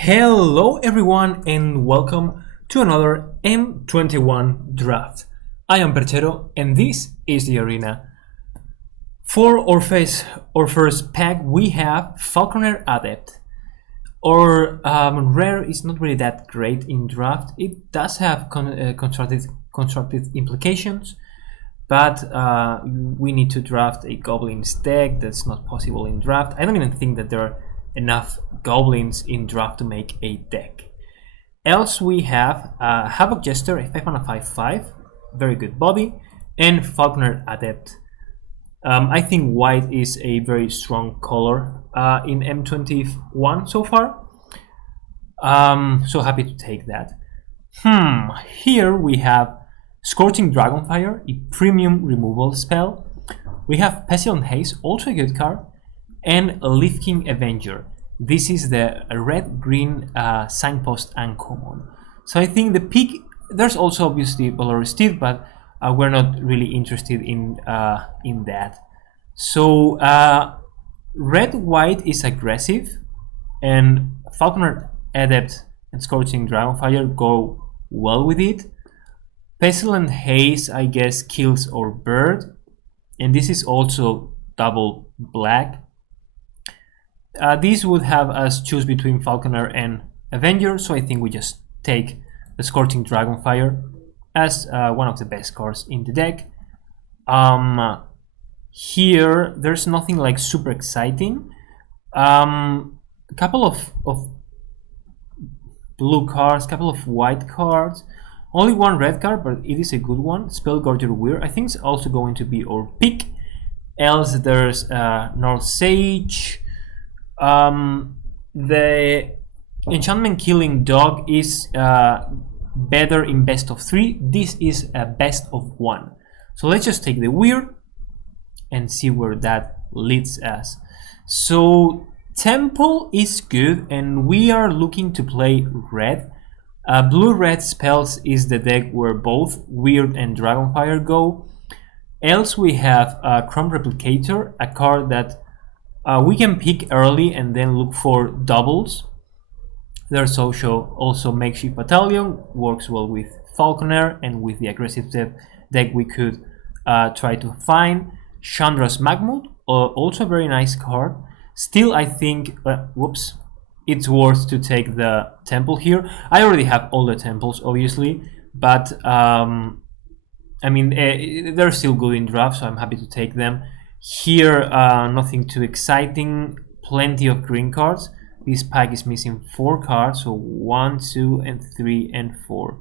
Hello everyone and welcome to another M21 draft. I am Perchero and this is the arena. For our first pack we have Falconer Adept. Our rare is not really that great in draft. It does have constructed implications, but we need to draft a Goblins deck. That's not possible in draft. I don't even think that there are enough Goblins in draft to make a deck. Else we have Havoc Jester, a 5-mana 5/5, very good body, and Falconer Adept. I think white is a very strong color in M21 so far. So happy to take that. Here we have Scorching Dragonfire, a premium removal spell. We have Pestilent Haze, also a good card, and Leaf King Avenger. This is the red-green signpost uncommon. So I think the pick, there's also obviously Valorous Steed, but we're not really interested in that. So red-white is aggressive, and Falconer Adept and Scorching Dragonfire go well with it. Pestilent Haze, I guess, kills our bird, and this is also double black. These would have us choose between Falconer and Avenger, so I think we just take the Scorching Dragonfire as one of the best cards in the deck. Here, there's nothing like super exciting. A couple of blue cards, couple of white cards. Only one red card, but it is a good one. Spellgorger Weir. I think it's also going to be our pick. Else there's North Sage. The enchantment killing dog is better in best of 3. This is a best of 1. So let's just take the Weir and see where that leads us. So Temple is good and we are looking to play red. Blue-red spells is the deck where both Weird and Dragonfire go. Else we have Chrome Replicator, a card that we can pick early and then look for doubles. There's also Makeshift Battalion, works well with Falconer, and with the aggressive deck we could try to find. Chandra's Magmut, also a very nice card. Still, I think, it's worth to take the Temple here. I already have all the Temples, obviously, but I mean, they're still good in draft, so I'm happy to take them. Here, nothing too exciting, plenty of green cards. This pack is missing 4 cards, so 1, 2, and 3, and 4.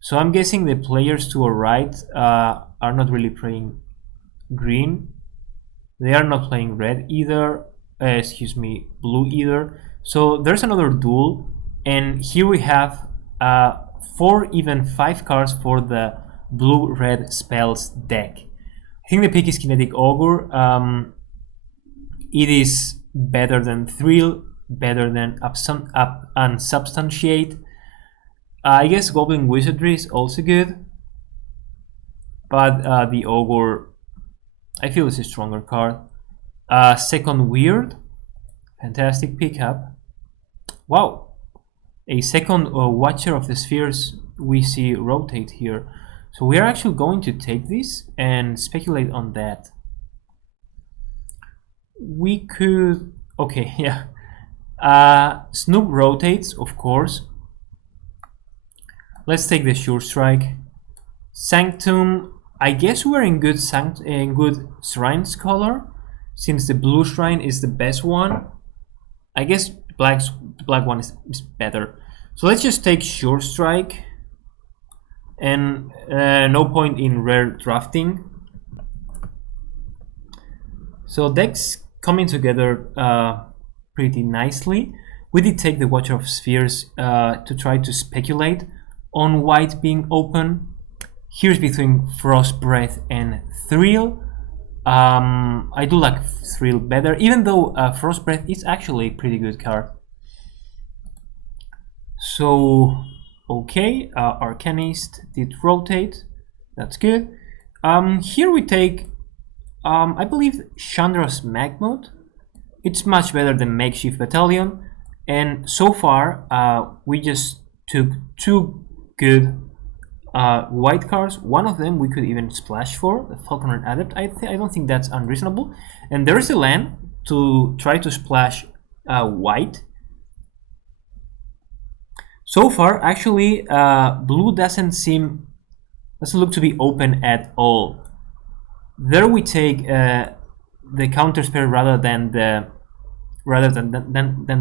So I'm guessing the players to our right are not really playing green. They are not playing red either, blue either. So there's another duel, and here we have 4, even 5 cards for the blue-red spells deck. I think the pick is Kinetic Augur. It is better than Thrill, better than Unsubstantiate. I guess Goblin Wizardry is also good, but the Augur, I feel, is a stronger card. Second Weird, fantastic pickup. Wow, a second Watcher of the Spheres we see rotate here. So we are actually going to take this and speculate on that. We could, okay, yeah. Snoop rotates, of course. Let's take the Sure Strike. Sanctum, I guess we're in good Shrines color, since the blue Shrine is the best one. I guess the black one is better. So let's just take Sure Strike. And no point in rare drafting. So decks coming together pretty nicely. We did take the Watcher of Spheres to try to speculate on white being open. Here's between Frost Breath and Thrill. I do like Thrill better, even though Frost Breath is actually a pretty good card. So okay, Arcanist did rotate, that's good. Here we take, I believe, Chandra's Magmut. It's much better than Makeshift Battalion, And so far, we just took two good white cards. One of them we could even splash for, the Falconer Adept. I don't think that's unreasonable. And there's a land to try to splash white. So far, actually, blue doesn't look to be open at all. There we take the counter spell rather than the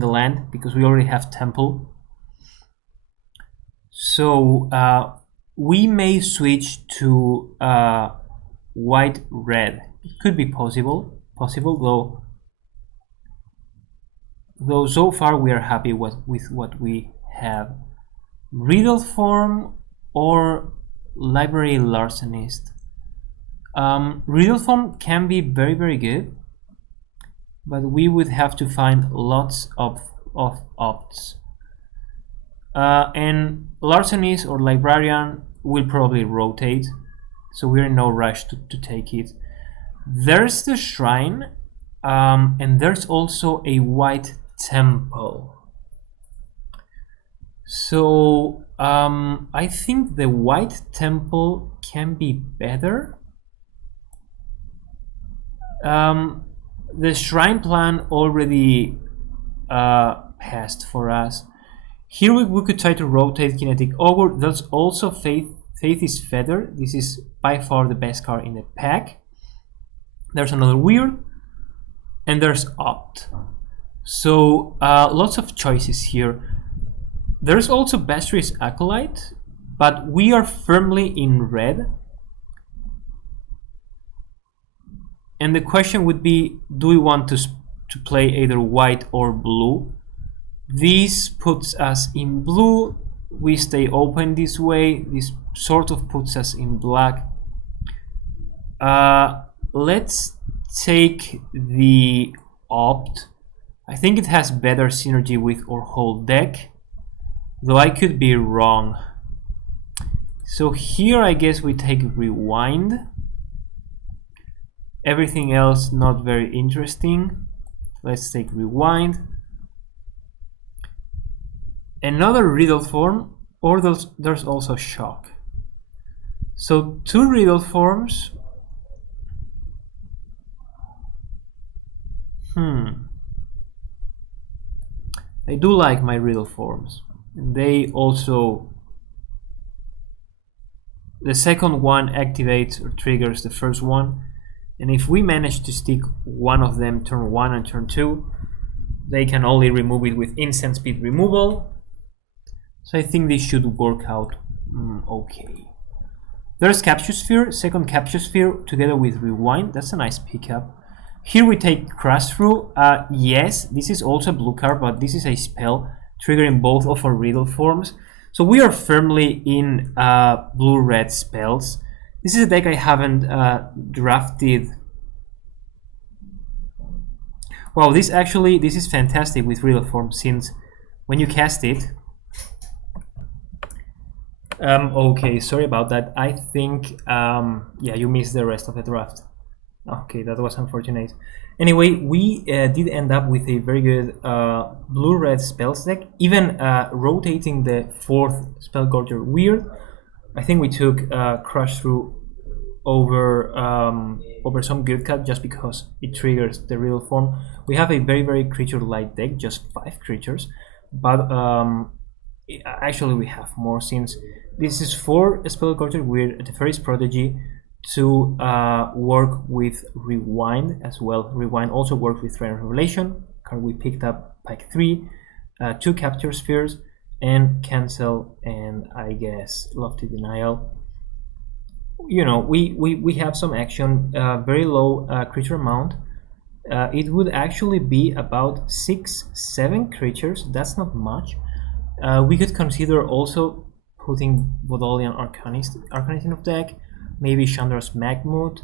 land, because we already have temple. So we may switch to white red. It could be possible though so far we are happy with what we have. Riddle form or library larcenist. Riddle form can be very, very good, but we would have to find lots of opts. And larcenist or librarian will probably rotate, so we're in no rush to take it. There's the shrine, and there's also a white temple. So I think the white temple can be better. The shrine plan already passed for us. Here we could try to rotate Kinetic Ogre. There's also Faith is Feather. This is by far the best card in the pack. There's another Weird, and there's Opt. So lots of choices here. There's also Bastry's Acolyte, but we are firmly in red. And the question would be, do we want to play either white or blue? This puts us in blue. We stay open this way. This sort of puts us in black. Let's take the Opt. I think it has better synergy with our whole deck, though I could be wrong. So here I guess we take Rewind. Everything else not very interesting. Let's take Rewind. Another Riddle form, or there's also Shock. So two Riddle forms. I do like my Riddle forms. They also, the second one activates or triggers the first one, and if we manage to stick one of them turn 1 and turn 2, they can only remove it with instant speed removal. So I think this should work out okay. There's Capture Sphere, second Capture Sphere together with Rewind. That's a nice pickup. Here we take Crash Through. Yes, this is also a blue card, but this is a spell triggering both of our Riddle forms. So we are firmly in blue-red spells. This is a deck I haven't drafted. Wow, this is fantastic with Riddle form, since when you cast it. Okay, sorry about that. I think yeah, you missed the rest of the draft. Okay, that was unfortunate. Anyway, we did end up with a very good blue-red spells deck, even rotating the fourth Spellgorger Weird. I think we took Crush Through over some good cut just because it triggers the Riddle form. We have a very, very creature-light deck, just 5 creatures, but actually we have more, since this is for Spellgorger Weird, Teferi's Prodigy, to work with Rewind as well. Rewind also works with Threat and Revelation, card we picked up pack 3, 2 Capture Spheres, and Cancel, and I guess Lofty Denial. You know, we have some action, very low creature amount. It would actually be about 6-7 creatures. That's not much. We could consider also putting Vodolian Arcanist in the deck, maybe Chandra's Magmut.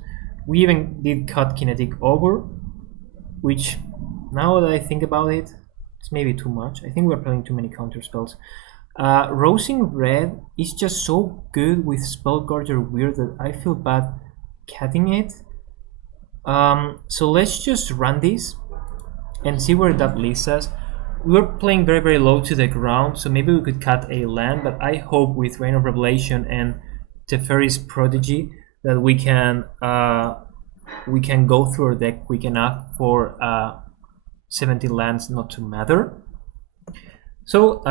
We even did cut Kinetic Ogre, which, now that I think about it, it's maybe too much. I think we're playing too many counter spells. Rosing Red is just so good with Spellgorger Weird that I feel bad cutting it. So let's just run this and see where that leads us. we're playing very low to the ground, so maybe we could cut a land, but I hope with Reign of Revelation and Teferi's Prodigy that we can go through our deck quick enough for 70 lands not to matter. So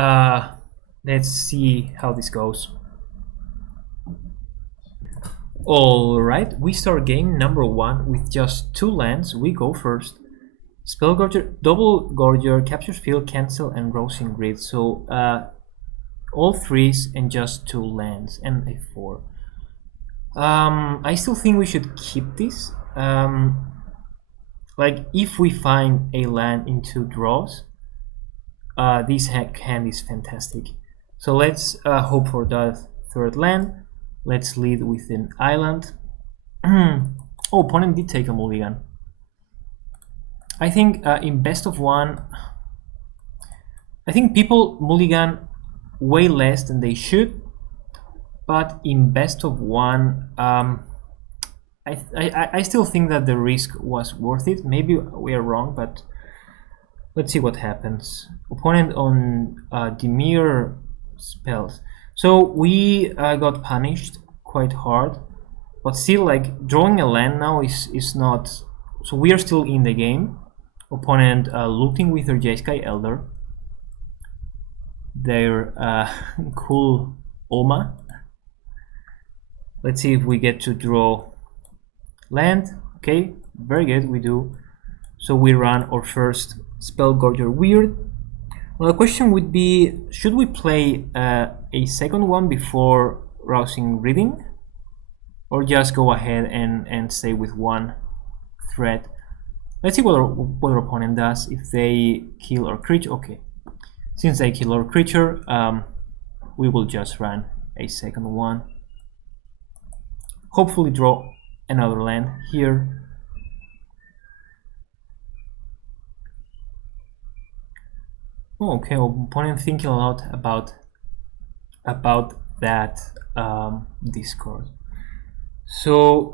let's see how this goes. Alright, we start game number 1 with just 2 lands. We go first. Spellgorger, Double Gorger, Captures Field, Cancel, and Rousing Grid. So all 3s and just 2 lands and a 4. I still think we should keep this. Like if we find a land in 2 draws, this hand is fantastic. So let's hope for that 3rd land. Let's lead with an island. Oh, opponent did take a mulligan. I think in best of 1, I think people mulligan way less than they should, but in best of 1, I still think that the risk was worth it. Maybe we are wrong, but let's see what happens. Opponent on Dimir spells. So we got punished quite hard, but still, like, drawing a land now is not. So we are still in the game. Opponent looting with their Jeskai Elder, their cool Oma. Let's see if we get to draw land. Okay, very good, we do. So we run our first Spellgorger Weird. Well, the question would be, should we play a second one before Rousing Reading, or just go ahead and stay with one threat? Let's see what our opponent does. If they kill our creature, okay. Since they kill our creature, we will just run a second one. Hopefully draw another land here. Okay, opponent thinking a lot about that discard. So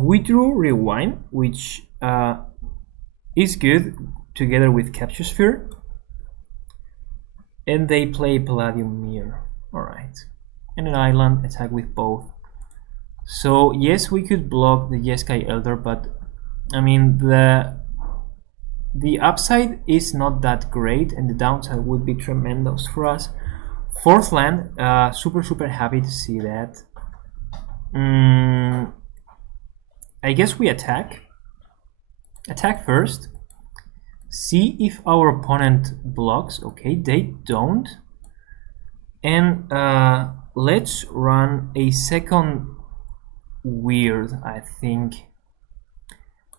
we drew Rewind, which is good together with Capture Sphere, and they play Palladium Mirror. Alright, and an island, attack with both. So yes, we could block the Jeskai Elder, but I mean the upside is not that great, and the downside would be tremendous for us. 4th land, super happy to see that. I guess we attack first, see if our opponent blocks. Okay, they don't, and let's run a second Weird, I think,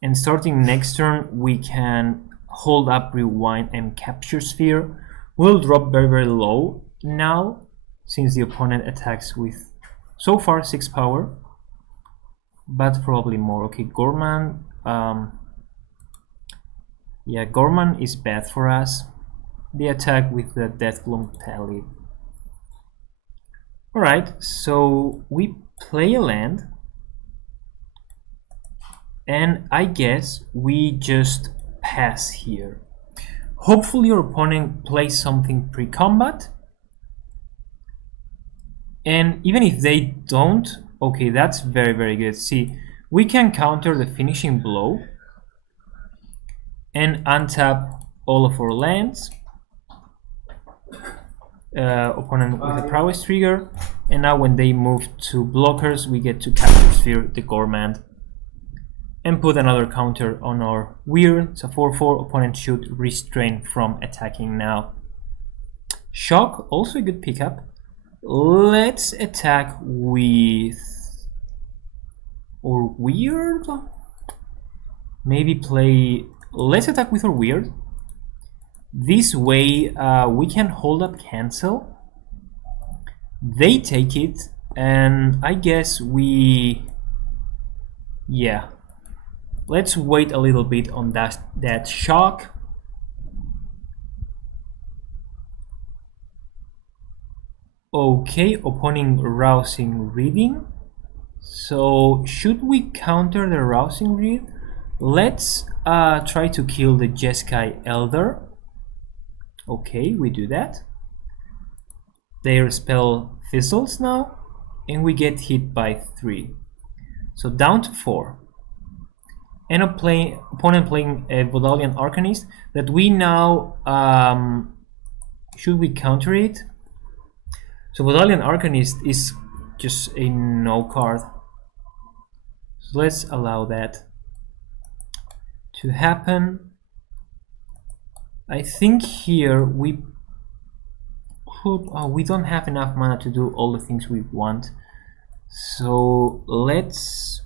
and starting next turn we can hold up Rewind and Capture Sphere. We'll drop very low now, since the opponent attacks with so far 6 power, but probably more. Okay, Gorman, yeah, Gorman is bad for us. The attack with the Deathbloom Tally. Alright, so we play a land, and I guess we just pass here. Hopefully your opponent plays something pre-combat, and even if they don't, okay, that's very good. See, we can counter the finishing blow and untap all of our lands. Opponent with a prowess trigger, and now when they move to blockers, we get to Capture Sphere the Gormand and put another counter on our Weird. It's a 4/4. Opponent should restrain from attacking now. Shock, also a good pickup. Let's attack with our Weird. Maybe play. Let's attack with our Weird. This way we can hold up Cancel. They take it, and I guess we. Yeah. Let's wait a little bit on that shock. Okay, opponent Rousing Reading. So should we counter the Rousing Read? Let's try to kill the Jeskai Elder. Okay, we do that. Their spell fizzles now, and we get hit by 3. So down to 4. And opponent playing a Vodalian Arcanist that we now should we counter it? So Vodalian Arcanist is just a no card. So let's allow that to happen. I think here we could. Oh, we don't have enough mana to do all the things we want. So let's.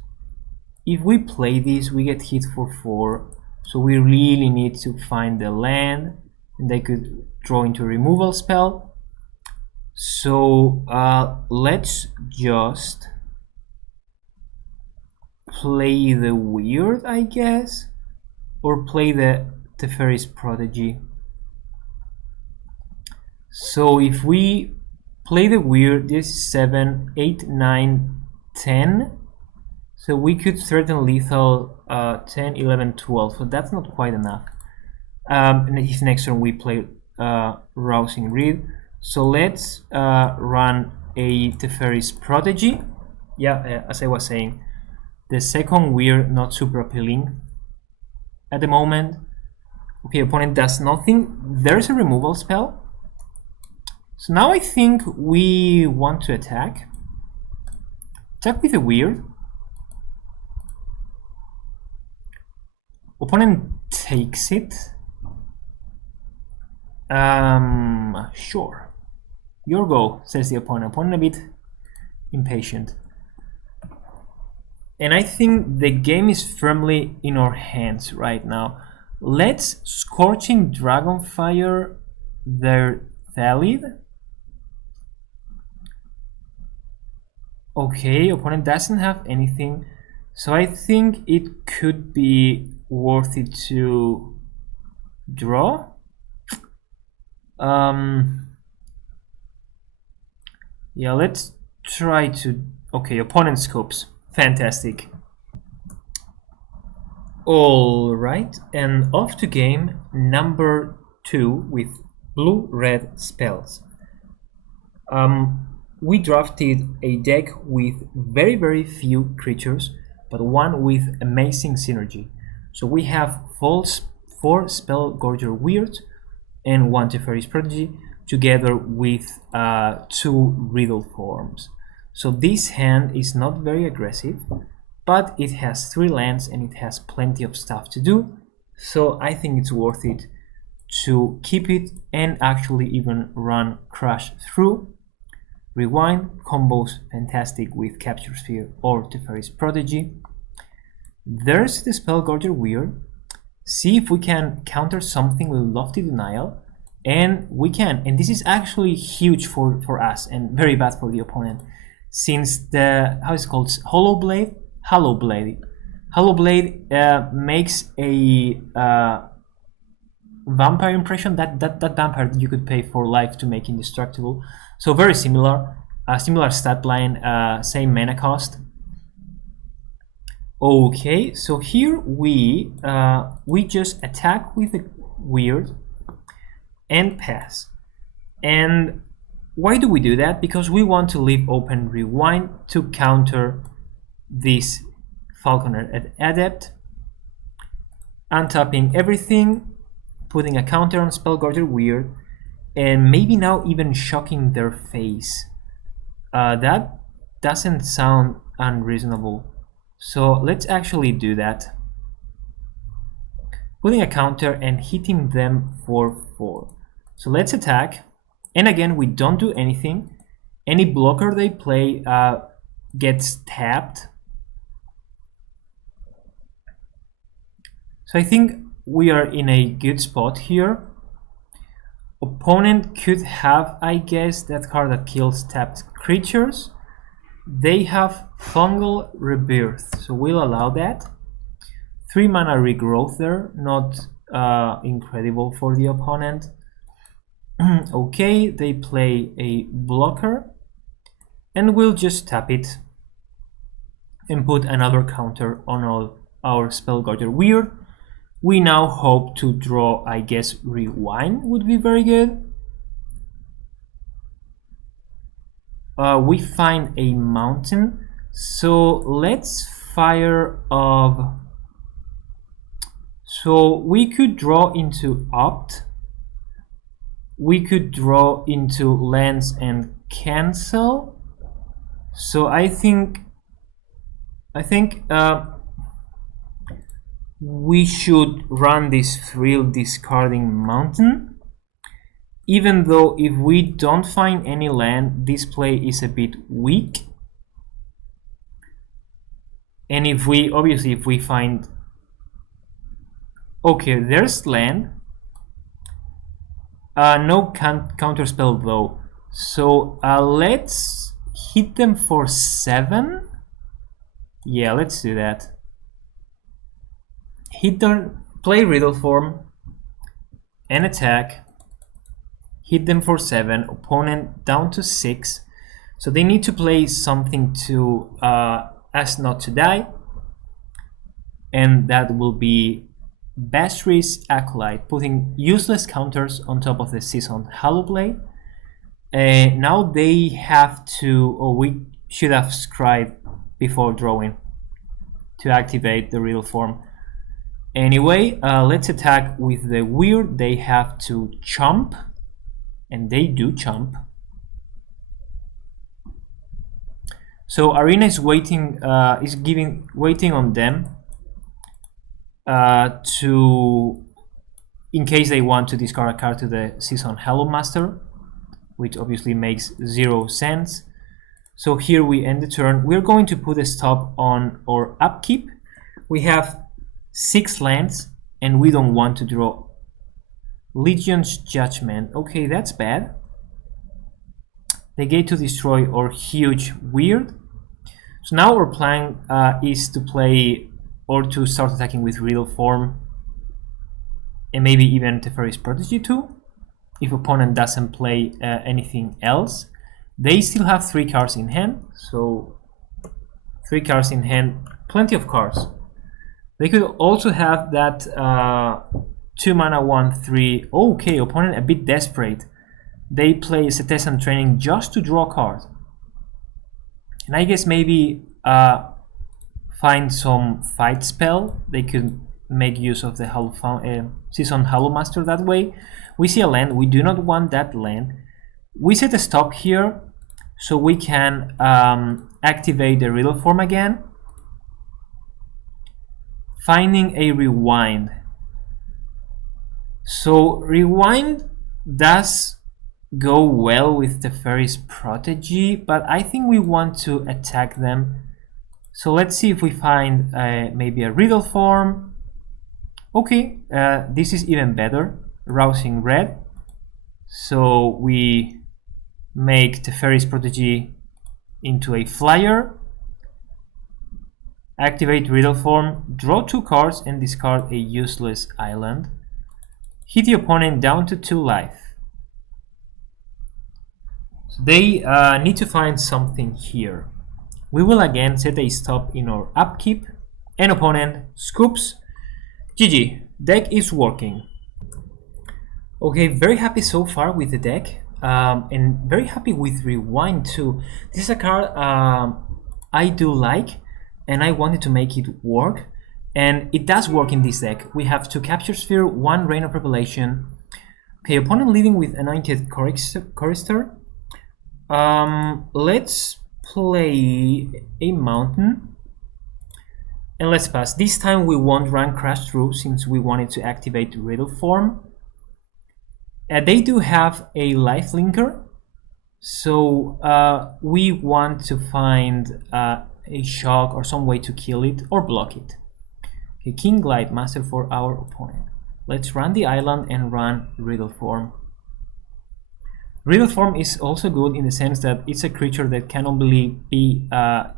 If we play this, we get hit for 4. So we really need to find the land, and they could draw into a removal spell. So let's just play the weird, I guess, or play the Teferi's Prodigy. So if we play the weird, this is 7, 8, 9, 10. So we could threaten lethal 10, 11, 12. So that's not quite enough. And if next turn we play Rousing Reed. So let's run a Teferi's Prodigy. Yeah, as I was saying, the second weird not super appealing at the moment. Okay, opponent does nothing. There's a removal spell. So now I think we want to attack. Attack with a weird. Opponent takes it. Sure. Your go, says the opponent. Opponent a bit impatient. And I think the game is firmly in our hands right now. Let's Scorching Dragonfire their Thalid. Okay, opponent doesn't have anything. So I think it could be worth it to draw. Yeah, let's try to. Okay, opponent scopes. Fantastic. All right, and off to game number 2 with blue-red spells. We drafted a deck with very few creatures, but one with amazing synergy. So we have 4 Spellgorger Weirds and 1 Teferi's Prodigy, together with 2 Riddle forms. So this hand is not very aggressive, but it has 3 lands and it has plenty of stuff to do. So I think it's worth it to keep it and actually even run Crush Through. Rewind combos fantastic with Capture Sphere or Teferi's Prodigy. There's the Spellgorger Weird. See if we can counter something with Lofty Denial. And we can. And this is actually huge for us and very bad for the opponent. Since the, how is it called? Hollow Blade makes a vampire impression. That vampire you could pay for life to make indestructible. So very similar. Similar stat line, same mana cost. Okay, so here we just attack with a weird and pass. And why do we do that? Because we want to leave open Rewind to counter this Falconer Adept, untapping everything, putting a counter on Spellgorger Weird, and maybe now even shocking their face. That doesn't sound unreasonable. So let's actually do that. Putting a counter and hitting them for 4. So let's attack. And again, we don't do anything. Any blocker they play gets tapped. So I think we are in a good spot here. Opponent could have, I guess, that card that kills tapped creatures. They have Fungal Rebirth, so we'll allow that. 3 mana regrowth there, not incredible for the opponent. Okay, they play a blocker, and we'll just tap it and put another counter on all our Spellgorger Weird. We now hope to draw, I guess, rewind would be very good. We find a mountain, so let's fire of. So we could draw into opt. We could draw into lens and cancel. So I think we should run this frill discarding mountain. Even though if we don't find any land, this play is a bit weak. And if we find, okay, there's land. No counter spell though. So let's hit them for 7. Yeah, let's do that. Hit them, play Riddle Form, and attack. Hit them for 7. Opponent down to 6. So they need to play something to as not to die, and that will be Bashri's Acolyte, putting useless counters on top of the Seasoned Hollow Blade. Now they have to, or we should have scribed before drawing to activate the Riddle Form. Anyway, let's attack with the Weird. They have to chomp, and they do chomp. So Arena is waiting, waiting on them to, in case they want to discard a card to the Seasoned Hollow Master, which obviously makes 0 sense. So here we end the turn. We're going to put a stop on our upkeep. We have 6 lands, and we don't want to draw. Legion's Judgment. Okay, that's bad. They get to destroy our huge Weird. So now our plan is to play or to start attacking with Riddle Form, and maybe even Teferi's Prodigy too, if opponent doesn't play anything else. They still have 3 cards in hand, so 3 cards in hand, plenty of cards. They could also have that 2 mana 1/3. Okay, opponent a bit desperate. They play Setessan Training just to draw a card. And I guess maybe find some fight spell. They could make use of the Seasoned Hollow Master that way. We see a land. We do not want that land. We set a stop here so we can activate the Riddle Form again. Finding a rewind. So rewind does go well with Teferi's Prodigy, but I think we want to attack them. So let's see if we find maybe a Riddle Form. Okay, this is even better. Rousing Red. So we make Teferi's Prodigy into a flyer. Activate Riddle Form, draw 2 cards and discard a useless island. Hit the opponent down to 2 life. So they need to find something here. We will again set a stop in our upkeep, and opponent scoops. GG, deck is working. Okay, very happy so far with the deck, and very happy with Rewind too. This is a card I do like, and I wanted to make it work, and it does work in this deck. We have 2 Capture Sphere, 1 Rain of Revelation. Okay, opponent leading with Anointed Chorister. Let's play a mountain, and let's pass. This time we won't run Crash Through since we wanted to activate Riddle Form. They do have a life linker, so we want to find a shock or some way to kill it or block it. Okay, King Glide Master for our opponent. Let's run the island and run Riddle Form. Riddle Form is also good in the sense that it's a creature that can only be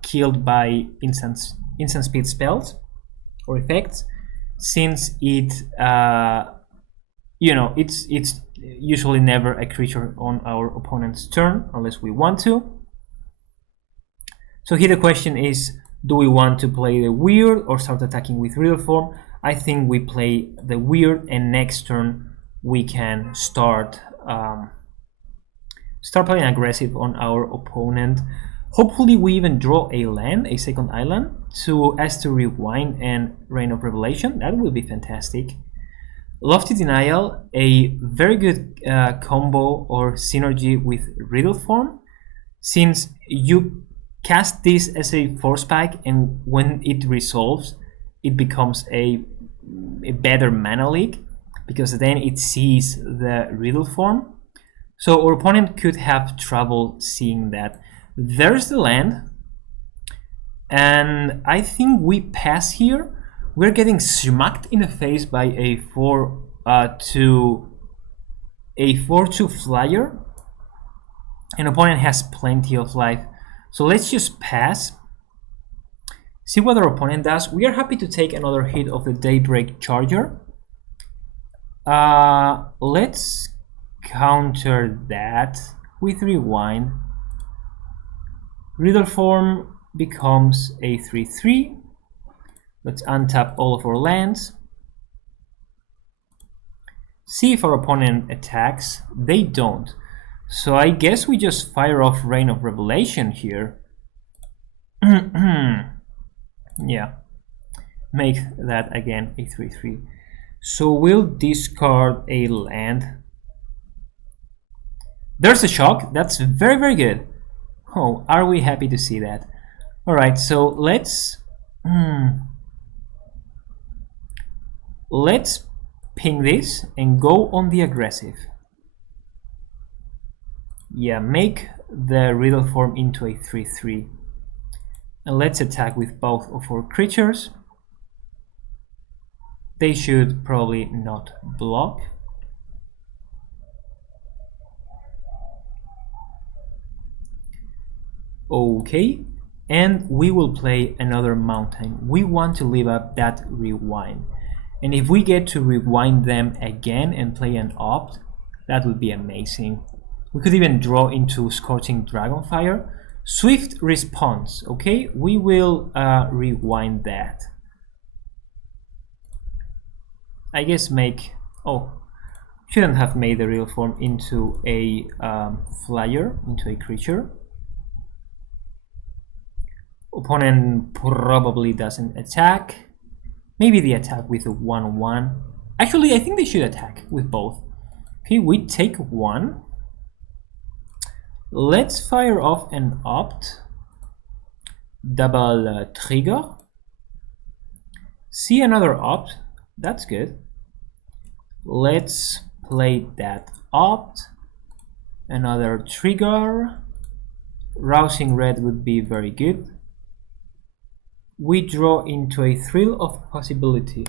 killed by instant speed spells or effects, since it it's usually never a creature on our opponent's turn unless we want to. So here the question is, do we want to play the Weird or start attacking with Riddle Form? I think we play the weird, and next turn we can start playing aggressive on our opponent. Hopefully we even draw a land, a second island, to as to rewind and Reign of Revelation. That will be fantastic. Lofty Denial, a very good combo or synergy with Riddle Form, since you cast this as a force pack, and when it resolves, it becomes a better mana leak, because then it sees the Riddle Form. So our opponent could have trouble seeing that. There's the land, and I think we pass here. We're getting smacked in the face by a 4/2 flyer. An opponent has plenty of life, so let's just pass. See what our opponent does. We are happy to take another hit of the Daybreak Charger. Let's counter that with Rewind. Riddle Form becomes a 3/3. Let's untap all of our lands. See if our opponent attacks. They don't. So I guess we just fire off Reign of Revelation here. Yeah. Make that again a 3/3. So we'll discard a land. There's a shock. That's very, very good. Oh, are we happy to see that? Alright, so let's ping this and go on the aggressive. Yeah, make the Riddle Form into a 3/3. And let's attack with both of our creatures. They should probably not block. Okay, and we will play another mountain. We want to leave up that rewind. And if we get to rewind them again and play an opt, that would be amazing. We could even draw into Scorching Dragonfire. Swift response, okay? We will rewind that. I guess make... Oh, shouldn't have made the Riddle Form into a flyer, into a creature. Opponent probably doesn't attack. Maybe they attack with a 1/1. Actually, I think they should attack with both. Okay, we take one. Let's fire off an opt. Double trigger. See another opt. That's good. Let's play that opt. Another trigger. Rousing Red would be very good. We draw into a Thrill of Possibility.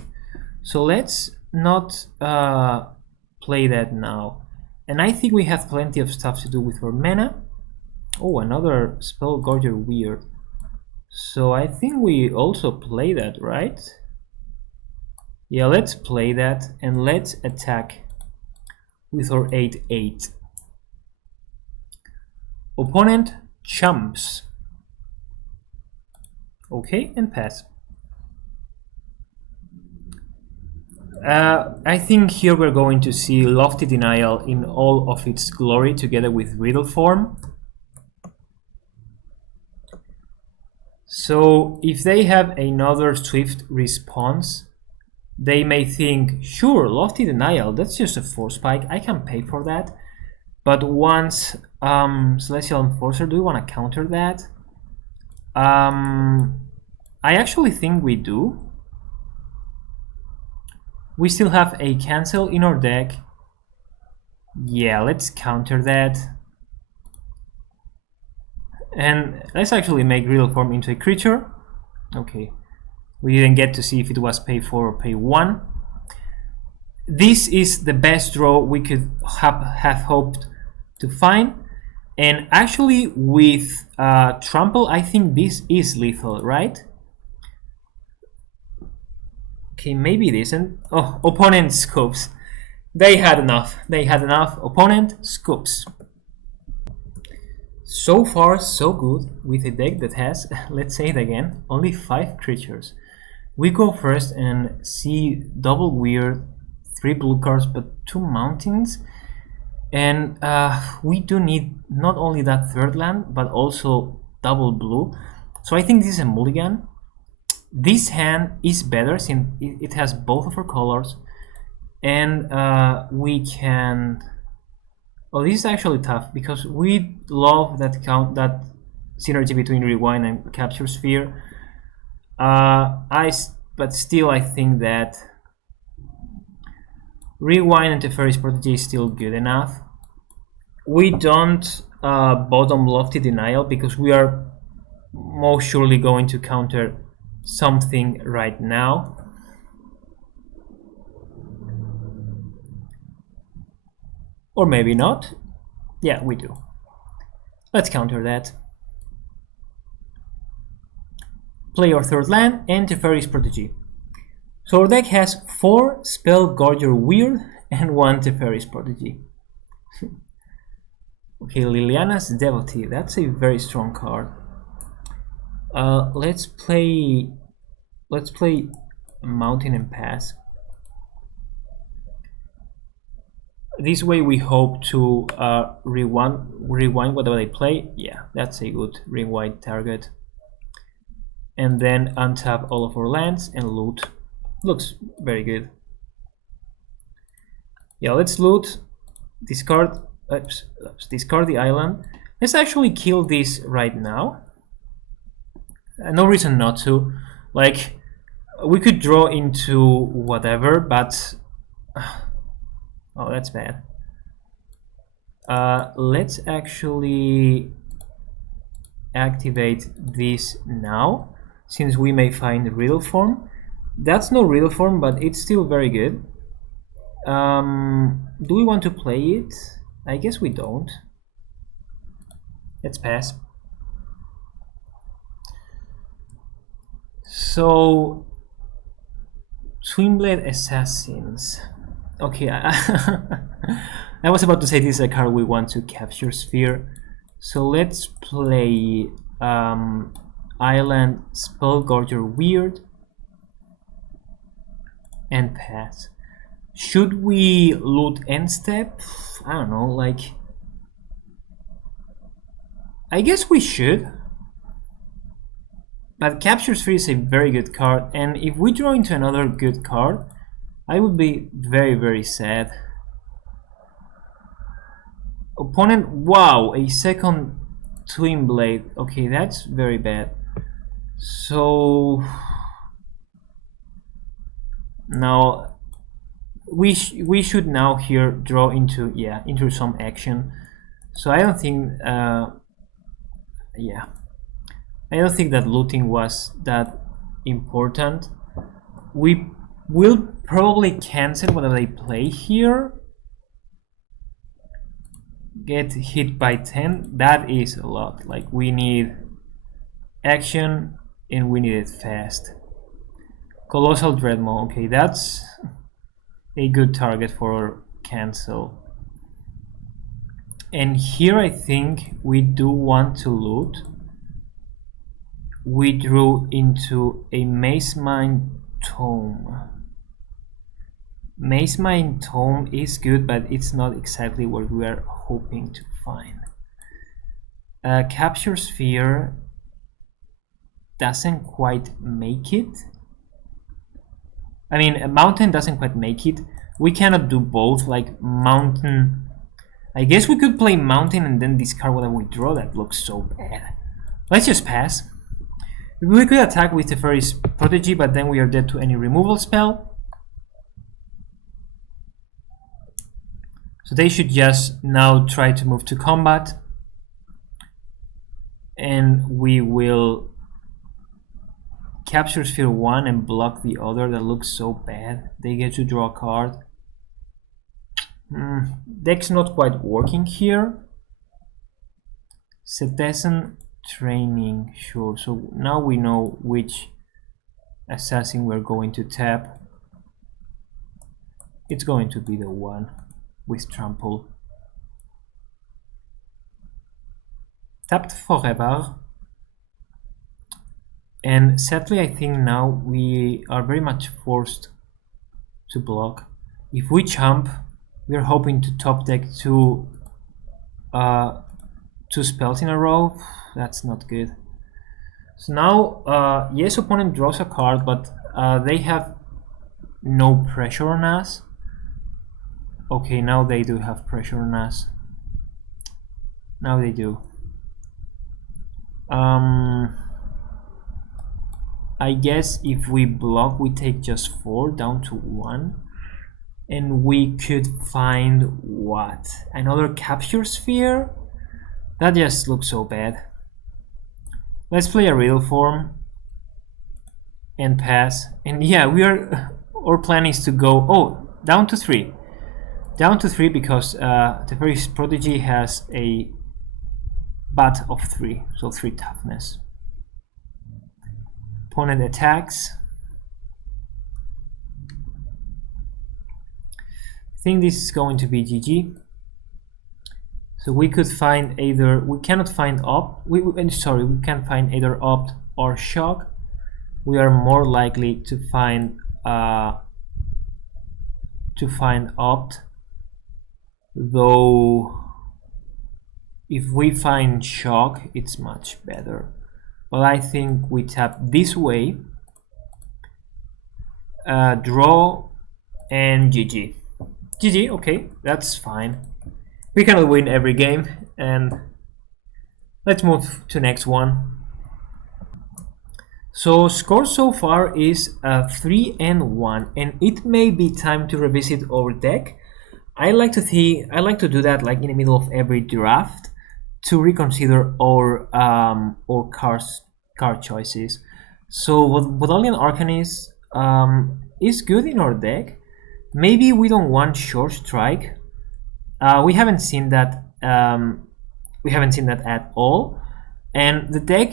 So let's not play that now. And I think we have plenty of stuff to do with our mana. Oh, another Spell Gorger Weird. So I think we also play that, right? Yeah, let's play that and let's attack with our 8/8. Opponent chumps. Okay, and pass. I think here we're going to see Lofty Denial in all of its glory together with Riddle Form. So if they have another Swift response, they may think, sure, Lofty Denial, that's just a force spike, I can pay for that. But once Celestial Enforcer, do we want to counter that? I actually think we do. We still have a cancel in our deck. Yeah, let's counter that. And let's actually make Riddle Form into a creature. Okay. We didn't get to see if it was pay 4 or pay 1. This is the best draw we could have hoped to find. And actually with Trample, I think this is lethal, right? Okay, maybe it isn't. Oh, opponent scoops. They had enough. They had enough. Opponent scoops. So far, so good with a deck that has, let's say it again, only 5 creatures. We go first and see double weird, 3 blue cards, but 2 mountains. And we do need not only that third land, but also double blue. So I think this is a mulligan. This hand is better since it has both of our colors. And we can... Oh, this is actually tough because we love that synergy between rewind and capture sphere. But still, I think that rewind and Teferi's Protege is still good enough. We don't bottom lofty denial because we are most surely going to counter something right now. Or maybe not. Yeah, we do. Let's counter that. Play your third land and Teferi's Protege. So our deck has 4 Spell Gorger Weird and 1 Teferi's Protege. Okay, Liliana's Devotee. That's a very strong card. Let's play Mountain and Pass. This way we hope to rewind whatever they play. Yeah, that's a good rewind target. And then untap all of our lands and loot. Looks very good. Yeah, let's loot, discard the island. Let's actually kill this right now. No reason not to. Like, we could draw into whatever, but... Oh, that's bad. Let's actually activate this now, since we may find Riddle Form. That's no Riddle Form, but it's still very good. Do we want to play it? I guess we don't. Let's pass. So, Twinblade Assassins. Okay, I was about to say this is a card we want to capture sphere. So let's play Island Spellgorger Weird and pass. Should we loot end step? I don't know, like... I guess we should. But capture sphere is a very good card, and if we draw into another good card, I would be very, very sad. Opponent, wow, a second Twin Blade. Okay, that's very bad. So now we should now here draw into some action. So I don't think I don't think that looting was that important. We will probably cancel whatever they play here. Get hit by 10. That is a lot. Like, we need action and we need it fast. Colossal Dreadmaw. Okay, that's a good target for cancel. And here I think we do want to loot. We drew into a Maze Mine Tome. Maze Mine Tome is good, but it's not exactly what we are hoping to find. Capture Sphere doesn't quite make it. I mean, a Mountain doesn't quite make it. We cannot do both, like Mountain. I guess we could play Mountain and then discard whatever we draw. That looks so bad. Let's just pass. We could attack with Teferi's Protege, but then we are dead to any removal spell. So they should just now try to move to combat. And we will capture sphere 1 and block the other. That looks so bad. They get to draw a card. Deck's not quite working here. Citizen Training, sure. So now we know which assassin we're going to tap. It's going to be the one with trample. Tapped forever. And sadly, I think now we are very much forced to block. If we jump, we are hoping to top deck two spells in a row. That's not good. So now, yes, opponent draws a card, but they have no pressure on us. Okay, now they do have pressure on us. Now they do. I guess if we block, we take just 4 down to 1. And we could find what? Another capture sphere? That just looks so bad. Let's play a riddle form and pass. And yeah, our plan is to go down to 3. Down to 3 because the very prodigy has a bat of 3, so 3 toughness. Opponent attacks. I think this is going to be GG. So we could find either, we cannot find opt, we can't find either opt or shock. We are more likely to find opt, though if we find shock it's much better. But I think we tap this way, draw, and GG. GG, okay, that's fine. We cannot win every game, and let's move to next one. So score so far is 3-1, and it may be time to revisit our deck. I like to do that like in the middle of every draft to reconsider our card choices. So Vodalian Arcanist is good in our deck. Maybe we don't want Short Strike. We haven't seen that. We haven't seen that at all. And the deck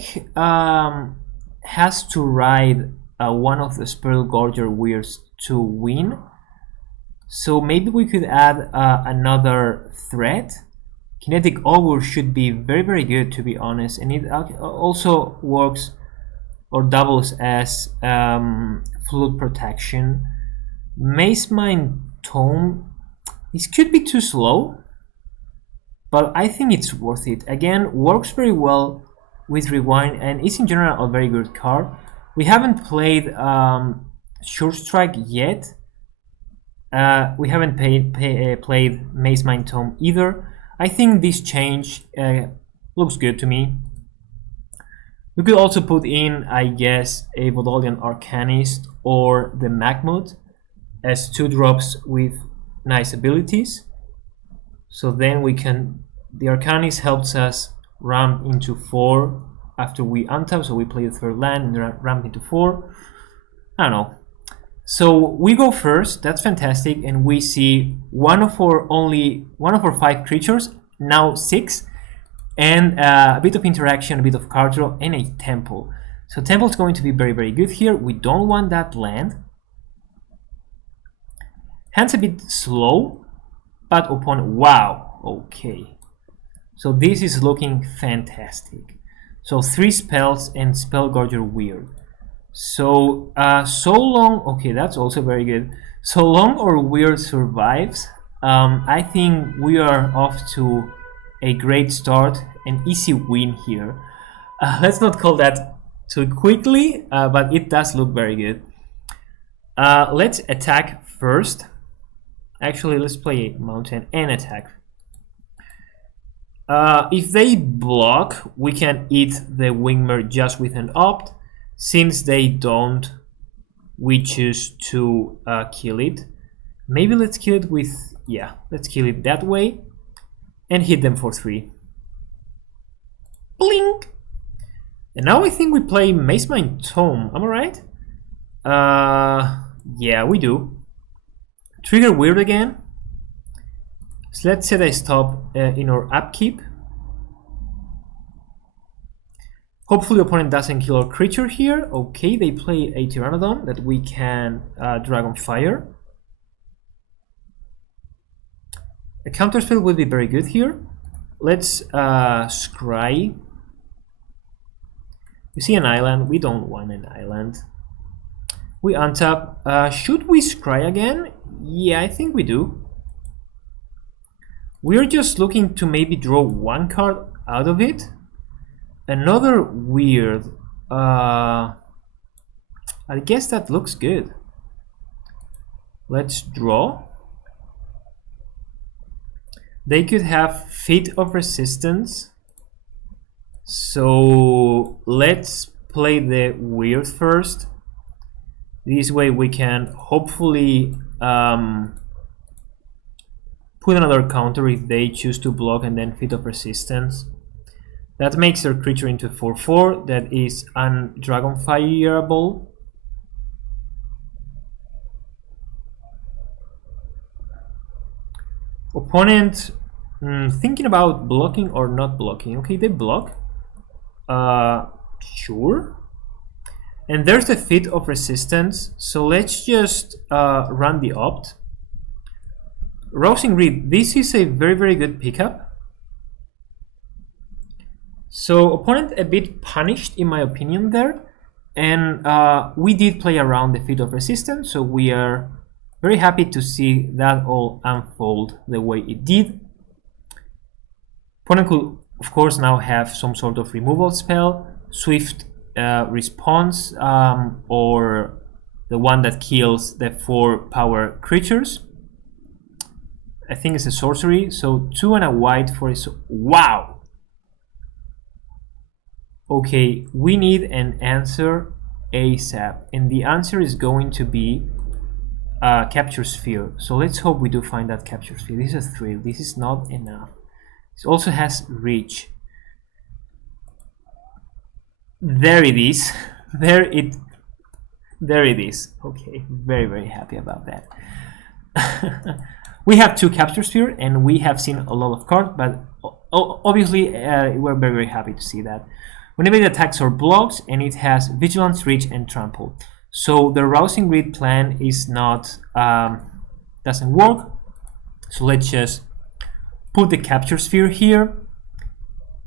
has to ride one of the Spell Gorger Weirds to win. So maybe we could add another threat. Kinetic Augur should be very, very good, to be honest, and it also works or doubles as flood protection. Mace Mine Tome, this could be too slow, but I think it's worth it. Again, works very well with Rewind, and is in general a very good card. We haven't played Short Strike yet. We haven't played Mace Mine Tome either. I think this change looks good to me. We could also put in, I guess, a Vodalian Arcanist or the Magmut as 2 drops with nice abilities. So then we can, the Arcanist helps us ramp into 4 after we untap, so we play the 3rd land and ramp into 4. I don't know. So we go first, that's fantastic, and we see one of our 5 creatures, now 6, and a bit of interaction, a bit of card draw, and a temple. So temple is going to be very, very good here. We don't want that land. Hand's a bit slow, but upon, wow, okay. So this is looking fantastic. So 3 spells and Spell Gorger Weird. So, so long, okay, that's also very good. So long our Weird survives, I think we are off to a great start, an easy win here. Let's not call that too quickly, but it does look very good. Let's attack first. Actually, let's play Mountain and attack. If they block, we can eat the Wingmer just with an opt. Since they don't, we choose to kill it. Maybe let's kill it with, yeah, let's kill it that way and hit them for 3. Blink! And now I think we play Mace Mine Tome, am I right? Yeah, we do. Trigger Weird again. So let's set a stop in our upkeep. Hopefully opponent doesn't kill our creature here. Okay, they play a Pteranodon that we can Dragon Fire. A counterspell will be very good here. Let's scry. You see an island. We don't want an island. We untap. Should we scry again? Yeah, I think we do. We're just looking to maybe draw one card out of it. Another weird. I guess that looks good. Let's draw. They could have Feet of Resistance. So let's play the weird first. This way we can hopefully put another counter if they choose to block and then Feet of Resistance. That makes their creature into 4/4 that is undragonfireable. Opponent thinking about blocking or not blocking. Okay, they block. Sure. And there's the Feet of Resistance. So let's just run the opt. Rousing Reed. This is a very, very good pickup. So opponent a bit punished in my opinion there. And we did play around the Feet of Resistance. So we are very happy to see that all unfold the way it did. Opponent could, of course, now have some sort of removal spell, Swift Response, or the one that kills the 4 power creatures. I think it's a sorcery, so 2 and a white for a... Wow! Okay, we need an answer ASAP, and the answer is going to be Capture Sphere. So let's hope we do find that Capture Sphere. This is a 3. This is not enough. It also has Reach. There it is. There it is. Okay, very, very happy about that. We have 2 Capture Sphere, and we have seen a lot of cards, but obviously we're very, very happy to see that. Whenever it attacks or blocks, and it has Vigilance, Reach, and Trample. So the Rousing Reed plan is not doesn't work. So let's just put the Capture Sphere here,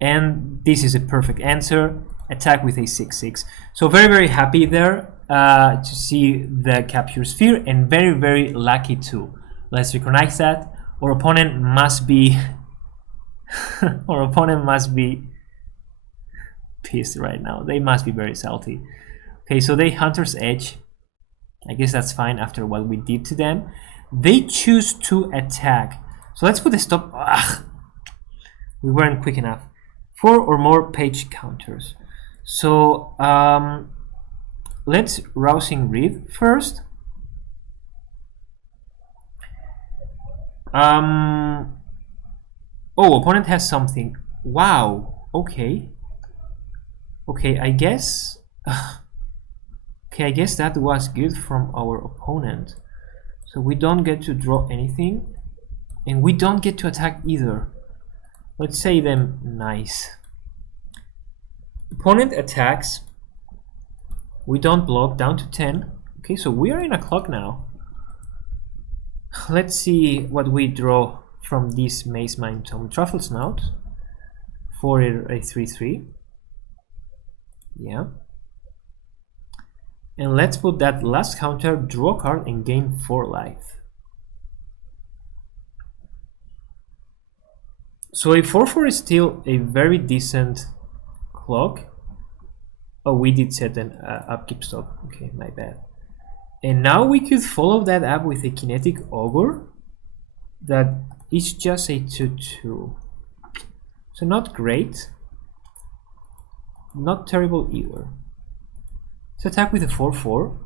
and this is a perfect answer. Attack with a 6/6. So very, very happy there to see the Capture Sphere, and very, very lucky too. Let's recognize that. Our opponent must be our opponent must be pissed right now. They must be very salty. Okay, so they Hunter's Edge. I guess that's fine after what we did to them. They choose to attack. So let's put a stop. Ugh. We weren't quick enough. 4 or more page counters. So let's Rousing Reed first. Oh, opponent has something. Wow. Okay. Okay, I guess. Okay, I guess that was good from our opponent. So we don't get to draw anything, and we don't get to attack either. Let's say them nice. Opponent attacks. We don't block, down to 10. Okay, so we are in a clock now. Let's see what we draw from this Maze Mind Tome. Truffle Snout for a 3/3. Yeah. And let's put that last counter, draw a card, and gain 4 life. So a 4/4 is still a very decent clock. Oh, we did set an upkeep stop. Okay, my bad. And now we could follow that up with a Kinetic Ogre that is just a 2/2. So not great. Not terrible either. Let's attack with a 4/4.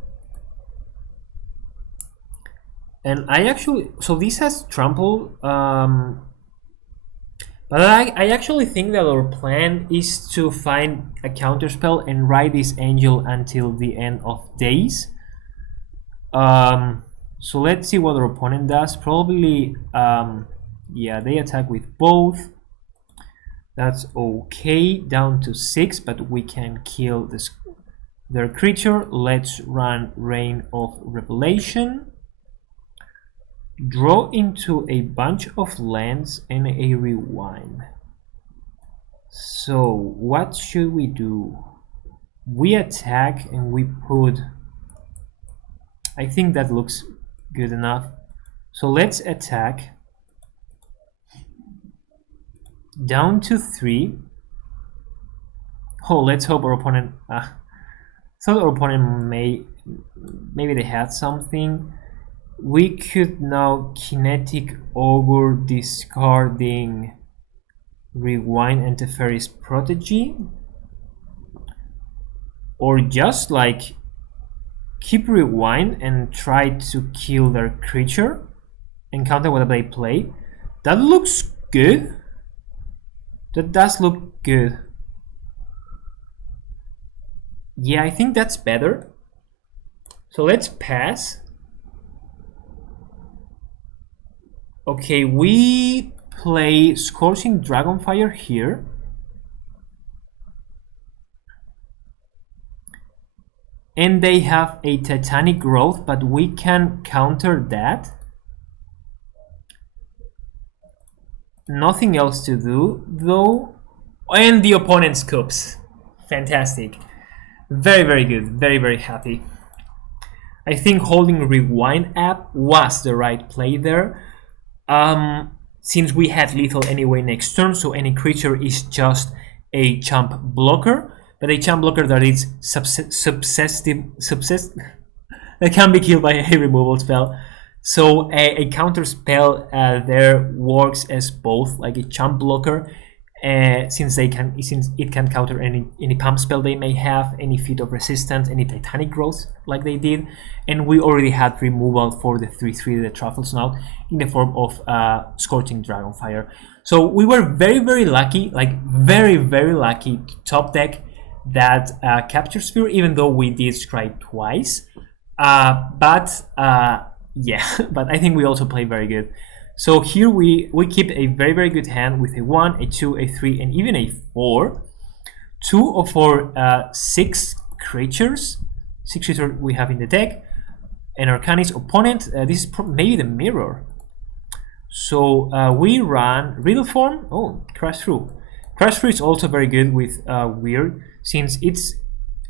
And I actually, so this has trample, but I actually think that our plan is to find a counterspell and ride this angel until the end of days. So let's see what our opponent does. Probably, yeah, they attack with both. That's okay, down to 6, but we can kill their creature. Let's run Reign of Revelation. Draw into a bunch of lands and a rewind. So what should we do? we attack and we put, I think that looks good enough. So let's attack down to 3. Oh, let's hope our opponent, thought our opponent maybe they had something. We could now kinetic augur discarding rewind and Teferi's protege, or just like keep rewind and try to kill their creature and counter whatever they play. That looks good. That does look good. Yeah, I think that's better. So let's pass. Okay, we play Scorching Dragonfire here. And they have a Titanic Growth, but we can counter that. Nothing else to do, though. And the opponent scoops. Fantastic. Very, very good. Very, very happy. I think holding Rewind app was the right play there. Since we had lethal anyway next turn, so any creature is just a chump blocker. But a chump blocker that is that can be killed by a removal spell. So a counter spell there works as both like a chump blocker, since it can counter any pump spell they may have, any feat of resistance, any Titanic Growth like they did, and we already had removal for the 3/3 that travels now in the form of Scorching Dragonfire. So we were very, very lucky, like very, very lucky to top deck that Capture Sphere, even though we did strike twice. Yeah, but I think we also play very good. So here we keep a very, very good hand with a 1, a 2, a 3, and even a 4. 2 of our 6 creatures. 6 creatures we have in the deck. And Arcanis opponent, this is maybe the mirror. So we run Riddle Form. Oh, Crash Through. Crash Through is also very good with Weird, since it's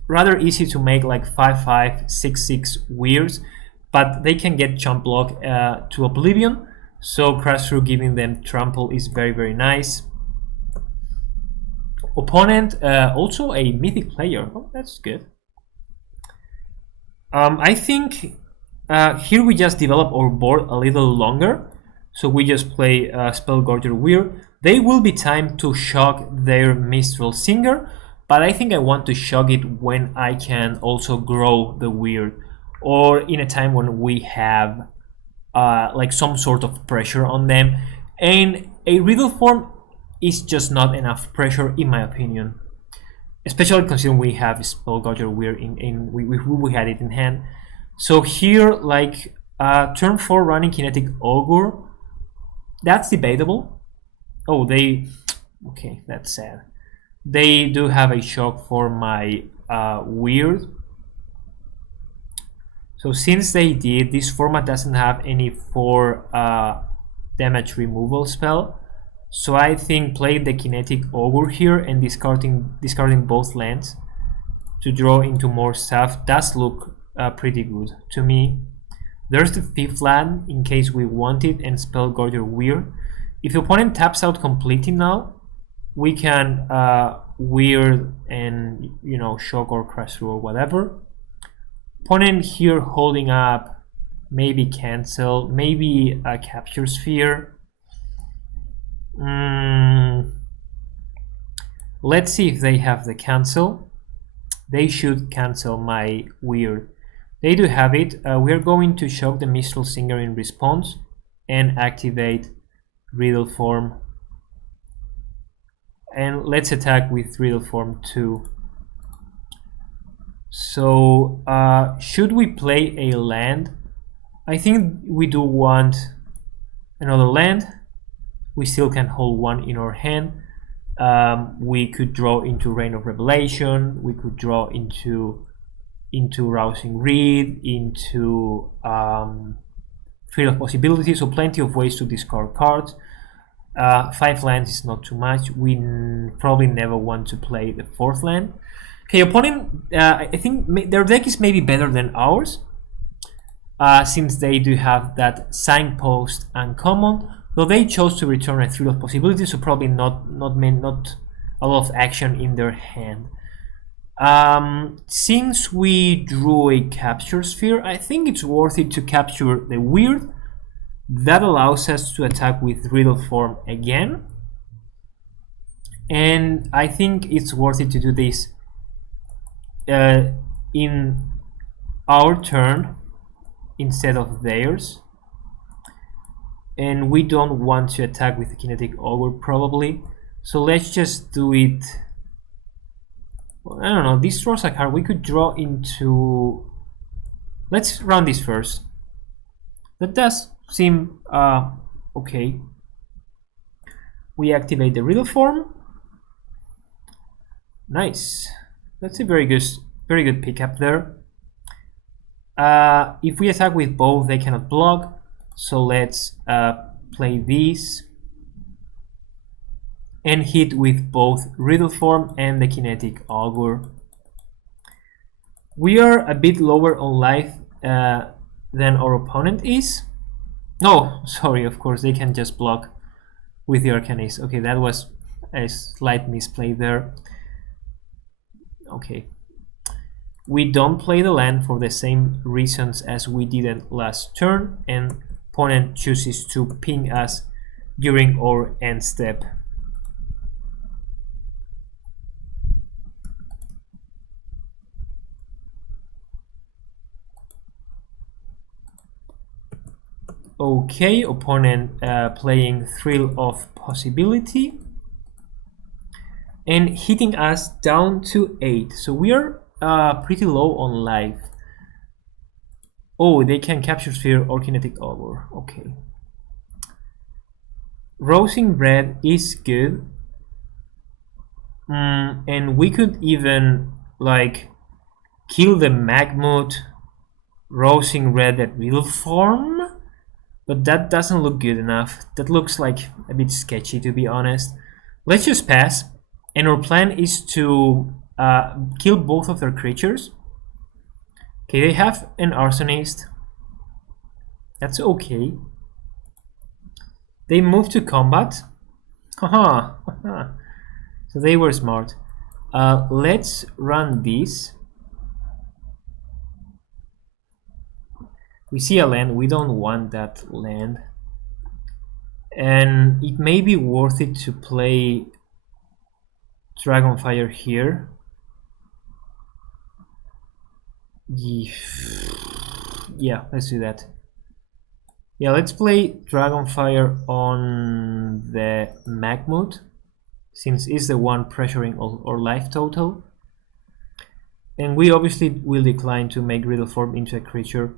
rather easy to make like 5/5, 6/6 Weirds, but they can get Chump Block to Oblivion. So Crash Through giving them trample is very, very nice. Opponent also a mythic player. Oh, that's good. I think here we just develop our board a little longer. So we just play Spellgorger Weird. They will be timed to shock their Minstrel Singer, but I think I want to shock it when I can also grow the Weird, or in a time when we have like some sort of pressure on them. And a Riddle Form is just not enough pressure, in my opinion. Especially considering we have Spellgorger Weird we had it in hand. So here, like turn 4 running Kinetic Augur, that's debatable. Oh, okay, that's sad. They do have a shock for my Weird. So since they did, this format doesn't have any 4 damage removal spell. So I think playing the Kinetic Augur here and discarding both lands to draw into more stuff does look pretty good to me. There's the 5th land in case we want it, and Spellgorger Weird. If the opponent taps out completely now, we can Weird and shock or Crash Through or whatever. Opponent here holding up, maybe cancel, maybe a Capture Sphere. Let's see if they have the cancel. They should cancel my Weird. They do have it. We're going to shock the Minstrel Singer in response and activate Riddle Form. And let's attack with Riddle Form 2. So should we play a land? I think we do want another land. We still can hold one in our hand. We could draw into Reign of Revelation. We could draw into Rousing Reed, into Field of Possibilities. So plenty of ways to discard cards. 5 lands is not too much. We probably never want to play the 4th land. Okay, opponent, I think their deck is maybe better than ours, since they do have that signpost uncommon, though they chose to return a Thrill of Possibility, so probably not a lot of action in their hand. Since we drew a Capture Sphere, I think it's worth it to capture the Weird. That allows us to attack with Riddle Form again. And I think it's worth it to do this in our turn instead of theirs. And we don't want to attack with the Kinetic Ogre probably. So let's just do it. Well, I don't know, this draws a card. We could draw into... Let's run this first. That does seem okay. We activate the Riddle Form. Nice. That's a very good pickup there. If we attack with both, they cannot block. So let's play this and hit with both Riddle Form and the Kinetic Augur. We are a bit lower on life than our opponent is. No, sorry, of course, they can just block with the Arcanist. Okay, that was a slight misplay there. Okay. We don't play the land for the same reasons as we didn't last turn, and opponent chooses to ping us during our end step. Okay, opponent playing Thrill of Possibility and hitting us down to 8. So we are pretty low on life. Oh, they can Capture Sphere or Kinetic Ogre. Okay. Roasting Bread is good. And we could even like kill the Magmut, Roasting Red at Riddle Form. But that doesn't look good enough. That looks like a bit sketchy, to be honest. Let's just pass. And our plan is to kill both of their creatures. Okay, they have an Arsonist. That's okay. They move to combat. Haha. So they were smart. Let's run this. We see a land, we don't want that land. And it may be worth it to play Dragonfire here. Yeah, let's do that. Yeah, let's play Dragonfire on the Magmut, since it's the one pressuring our life total. And we obviously will decline to make Riddle Form into a creature.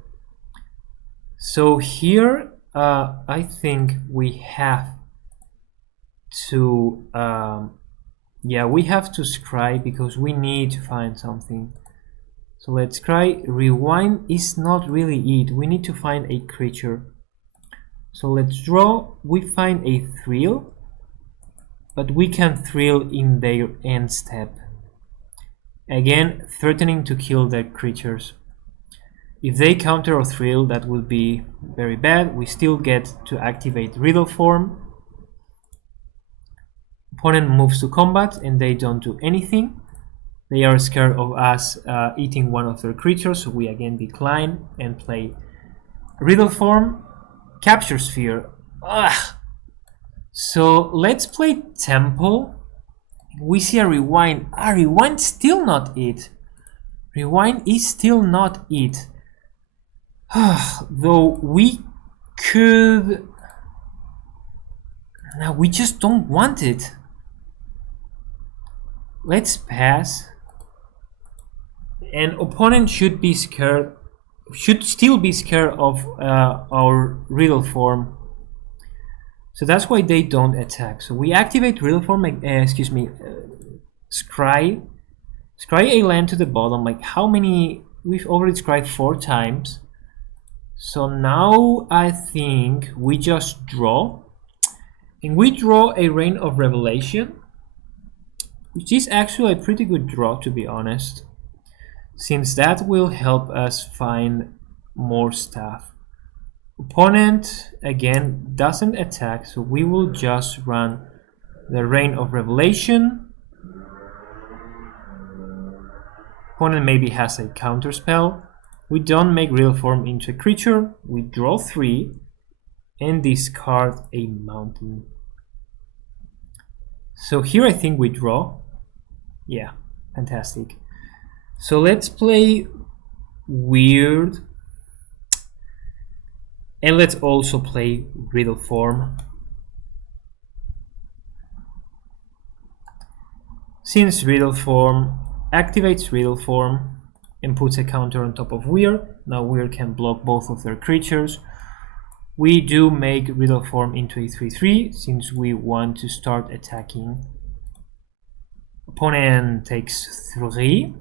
So here, I think we have to, yeah, we have to scry because we need to find something. So let's scry. Rewind is not really it. We need to find a creature. So let's draw. We find a Thrill, but we can Thrill in their end step. Again, threatening to kill their creatures. If they counter or Thrill, that would be very bad. We still get to activate Riddle Form. Opponent moves to combat and they don't do anything. They are scared of us eating one of their creatures, so we again decline and play Riddle Form. Capture Sphere. Ugh. So let's play Temple. We see a Rewind. Rewind still not it. Rewind is still not it. Though we could... Now we just don't want it. Let's pass. And opponent should be scared, should still be scared of our Riddle Form. So that's why they don't attack. So we activate Riddle Form, Scry. Scry a land to the bottom. Like how many? We've already scryed 4 times. So now I think we just draw. And we draw a Rain of Revelation. which is actually a pretty good draw, to be honest, since that will help us find more stuff. Opponent again doesn't attack, so we will just run the Rain of Revelation. Opponent maybe has a counter spell. We don't make Riddle Form into a creature. We draw 3 and discard a mountain. So here I think we draw. Yeah, fantastic. So let's play Weird. And let's also play Riddle Form. Since Riddle Form activates Riddle Form and puts a counter on top of Weird, now Weird can block both of their creatures. We do make Riddle Form into a 3/3 since we want to start attacking. Opponent takes 3.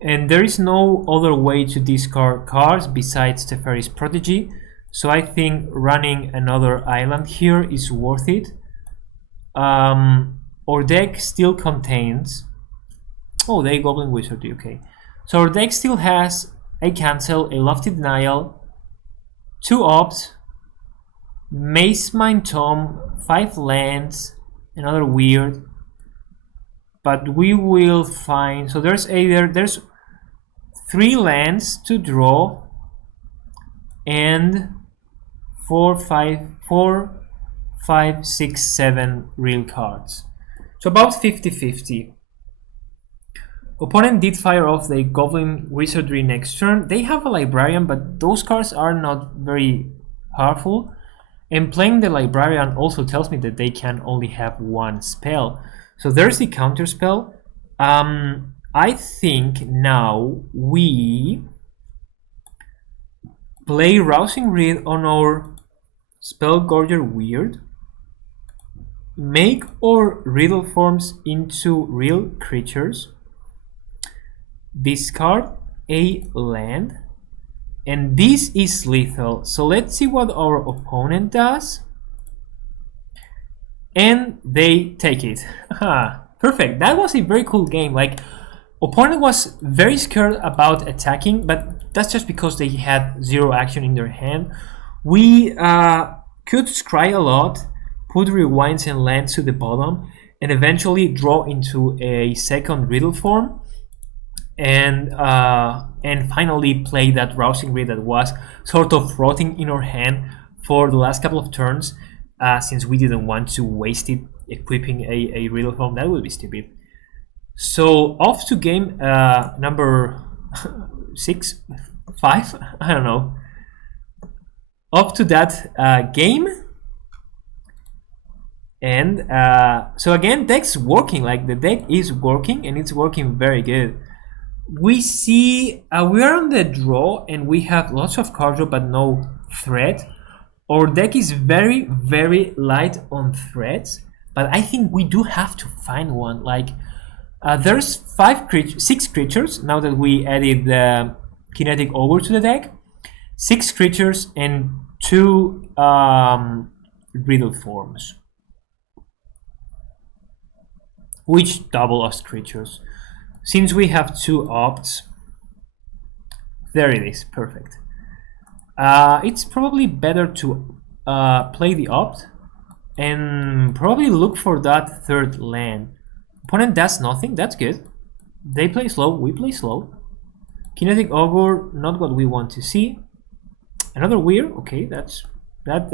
And there is no other way to discard cards besides Teferi's Prodigy, so I think running another island here is worth it. Our deck still contains... Oh, they Goblin Wizardry, okay. So our deck still has a Cancel, a Lofty Denial, 2 Opt, Mace Mind Tome, 5 lands, another Weird. But we will find... So there's 3 lands to draw and 4, 5, 6, 7 real cards. So about 50-50. Opponent did fire off the Goblin Wizardry next turn. They have a Librarian, but those cards are not very powerful. And playing the Librarian also tells me that they can only have 1 spell. So there's the counter spell. I think now we play Rousing Reed on our Spellgorger Weird, make our Riddle Forms into real creatures, discard a land, and this is lethal. So let's see what our opponent does. And they take it. Perfect. That was a very cool game. Like, opponent was very scared about attacking, but that's just because they had 0 action in their hand. We could scry a lot, put rewinds and lands to the bottom, and eventually draw into a second Riddle Form, and finally play that Rousing Reed that was sort of rotting in our hand for the last couple of turns, since we didn't want to waste it equipping a Riddle Form. That would be stupid. So off to game number 6, 5, I don't know. Off to that game. And so again, deck's working. Like, the deck is working, and it's working very good. We see we are on the draw, and we have lots of card draw, but no threat. Our deck is very, very light on threats, but I think we do have to find one. Like, there's 6 creatures now that we added the Kinetic Ogre to the deck. 6 creatures and 2 Riddle Forms, which double us creatures. Since we have 2 opts, there it is, perfect. It's probably better to play the opt and probably look for that 3rd land. Opponent does nothing, that's good. They play slow, we play slow. Kinetic Ogre, not what we want to see. Another Weird, okay, that's that.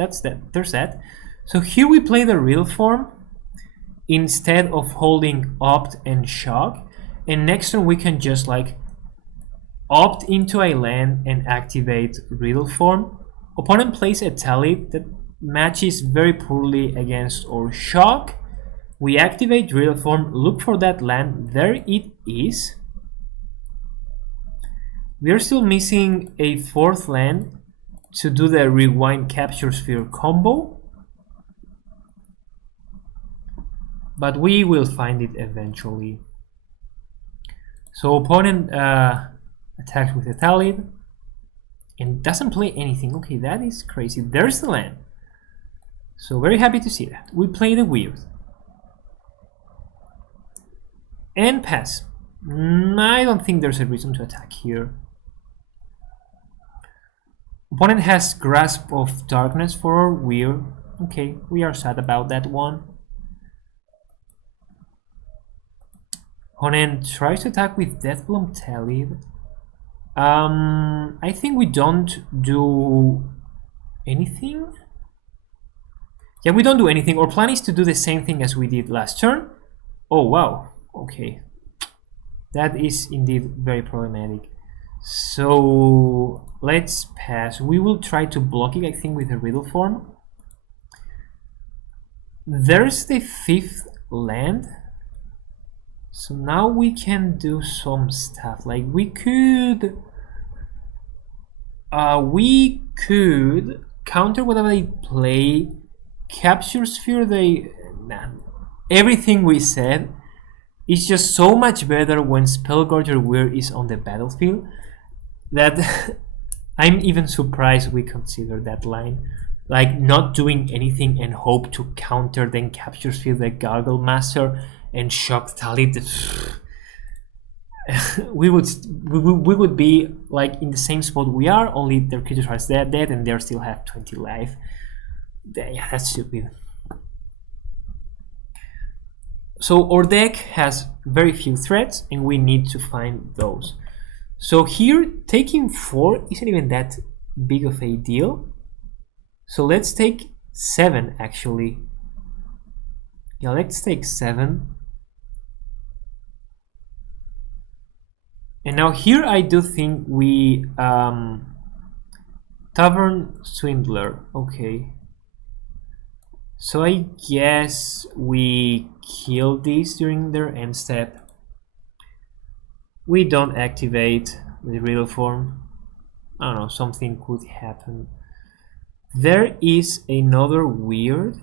There's that. So here we play the Riddle Form instead of holding opt and shock. And next turn we can just like opt into a land and activate Riddle Form. Opponent plays a Tally that matches very poorly against our shock. We activate Riddle Form, look for that land, there it is. We are still missing a 4th land to do the Rewind Capture Sphere combo, but we will find it eventually. So opponent attacks with a Talid and doesn't play anything. Okay, that is crazy. There's the land. So very happy to see that. We play the Weird. And pass. I don't think there's a reason to attack here. Opponent has Grasp of Darkness for Weird. Okay, we are sad about that one. Opponent tries to attack with Deathbloom Talib. I think we don't do anything. Yeah, we don't do anything. Our plan is to do the same thing as we did last turn. Oh, wow. Okay. That is indeed very problematic. So let's pass. We will try to block it, I think, with a Riddle Form. There's the 5th land. So now we can do some stuff. Like we could counter whatever they play. Capture Sphere, everything we said is just so much better when Spellgorger Weir is on the battlefield that I'm even surprised we consider that line. Like not doing anything and hope to counter, then Capture Sphere the Gargle Master and Shock Talib. we would be like in the same spot we are, only their creatures are dead and they still have 20 life. Yeah, that's stupid. So our deck has very few threats and we need to find those. So here taking 4 isn't even that big of a deal. So let's take 7 actually. Yeah, let's take 7. And now here I do think we Tavern Swindler. Okay. So I guess we kill these during their end step. We don't activate the Riddle Form. I don't know, something could happen. There is another weird,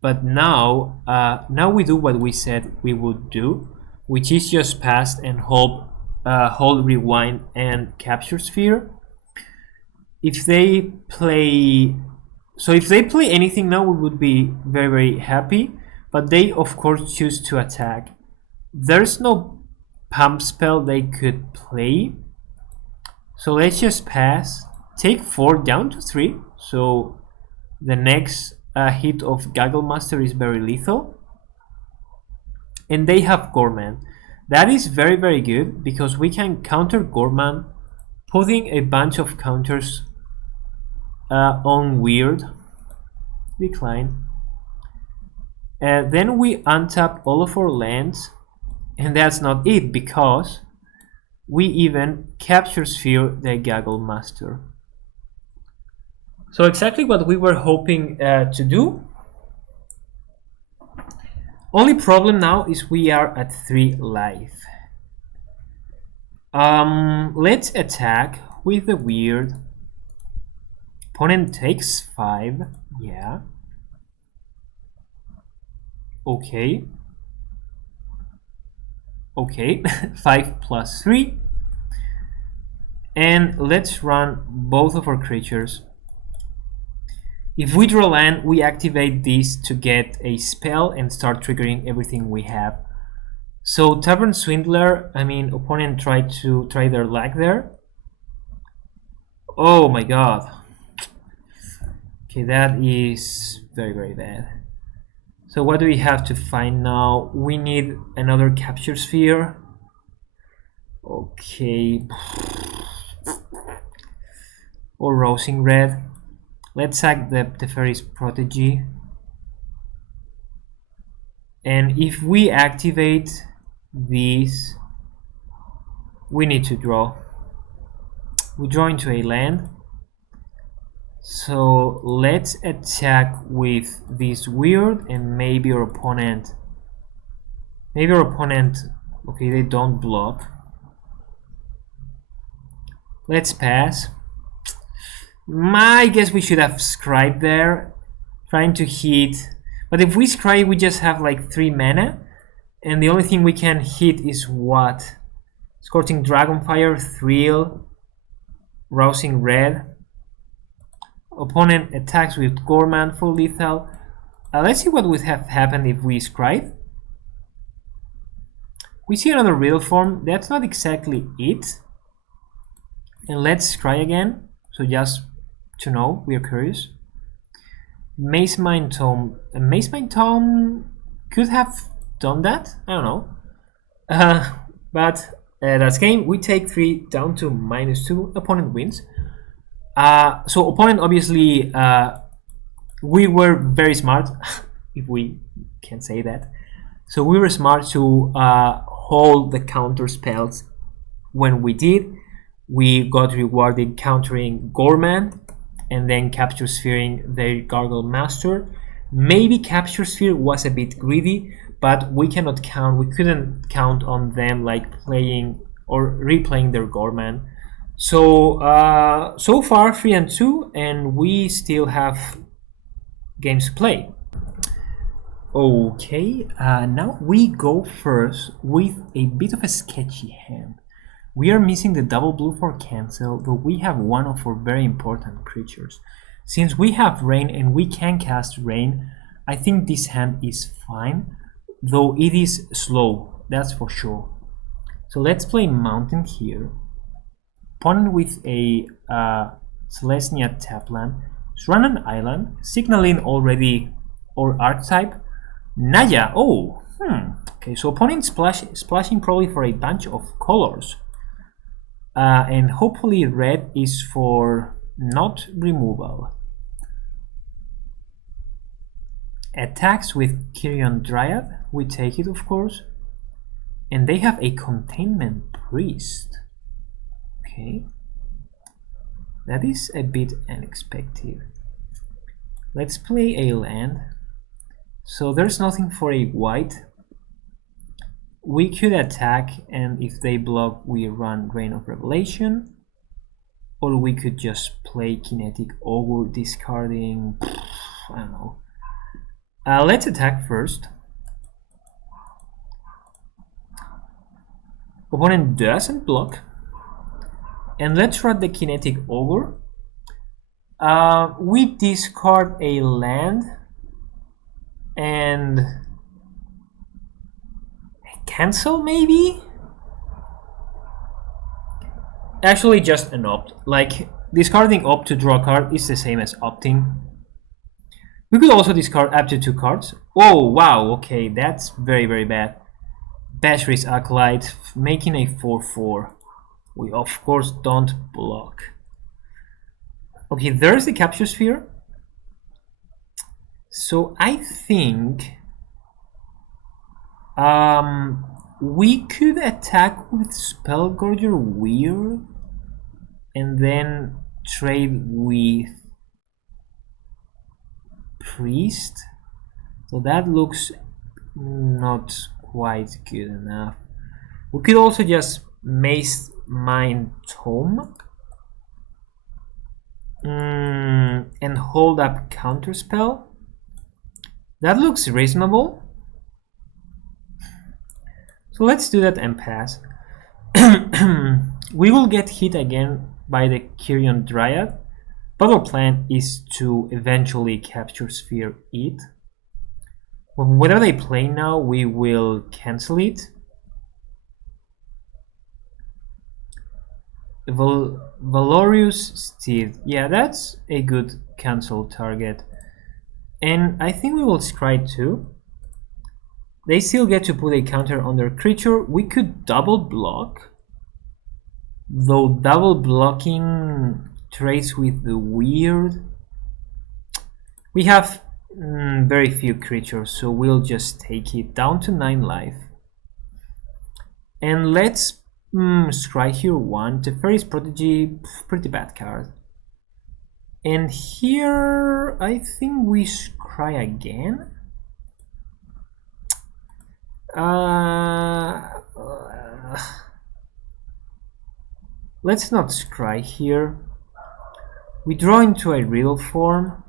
but now we do what we said we would do, which is just pass and hold Rewind and Capture Sphere. If they play anything now, we would be very, very happy, but they of course choose to attack. There's no pump spell they could play, so let's just pass, take 4 down to 3, so the next hit of Gaggle Master is very lethal. And they have Gorman. That is very, very good because we can counter Gorman, putting a bunch of counters on Weird. Decline. Then we untap all of our lands, and that's not it because we even Capture Sphere the Gaggle Master. So exactly what we were hoping to do. Only problem now is we are at 3 life. Let's attack with the Weird. Opponent takes 5. Yeah. Okay. Okay. 5 plus 3. And let's run both of our creatures. If we draw land, we activate this to get a spell and start triggering everything we have. So Tavern Swindler, I mean, opponent tried to try their luck there. Oh my god. Okay, that is very, very bad. So what do we have to find now? We need another Capture Sphere. Okay. Or Rosing Red. Let's sack the Teferi's Protege. And if we activate these, we need to draw. We draw into a land. So let's attack with this Weird and maybe our opponent. Okay, they don't block. Let's pass. I guess we should have Scribe there, trying to hit. But if we Scribe, we just have like 3 mana. And the only thing we can hit is what? Scorching Dragonfire, Thrill, Rousing Red. Opponent attacks with Gorman for lethal. Let's see what would have happened if we Scribe. We see another riddle form. That's not exactly it. And let's try again. So just to know, we are curious. Maze Mine Tome. Maze Mine Tome could have done that. I don't know. But that's game. We take 3 down to -2. Opponent wins. So opponent obviously we were very smart, if we can say that. So we were smart to hold the counter spells. When we did, we got rewarded countering Gorman and then capture sphering their Gargle Master. Maybe capture sphere was a bit greedy, but we couldn't count on them like playing or replaying their Gorman. So so far 3-2, and we still have games to play. Okay, now we go first with a bit of a sketchy hand. We are missing the double blue for cancel, but we have one of our very important creatures. Since we have rain and we can cast rain, I think this hand is fine, though it is slow, that's for sure. So let's play mountain here. Opponent with a Celestia Tapland. Let's run an island, signaling already our archetype. Naya, oh, okay, so opponent splashing probably for a bunch of colors. And hopefully red is for not removal. Attacks with Kyrian Dryad, we take it of course. And they have a Containment Priest. Okay, that is a bit unexpected. Let's play a land. So there's nothing for a white. We could attack, and if they block, we run Rain of Revelation. Or we could just play Kinetic Ogre, discarding, I don't know. Let's attack first. Opponent doesn't block. And let's run the Kinetic Ogre. We discard a land and cancel maybe? Actually just an opt. Like discarding opt to draw a card is the same as opting. We could also discard up to 2 cards. Oh wow, okay, that's very bad. Basri's Acolyte making a 4/4. We of course don't block. Okay, there's the capture sphere. So I think we could attack with Spellgorger Weird and then trade with Priest. So that looks not quite good enough. We could also just Maze Mine Tome and hold up Counterspell. That looks reasonable. So let's do that and pass. We will get hit again by the Kyrian Dryad, but our plan is to eventually capture sphere it. Whatever they play now, we will cancel it. Valorious Steed, yeah, that's a good cancel target. And I think we will scry too. They still get to put a counter on their creature. We could double block, though double blocking trades with the weird. We have very few creatures, so we'll just take it down to 9 life. And let's scry here 1. Teferi's Prodigy, pretty bad card. And here I think we scry again. Let's not scry here. We draw into a riddle form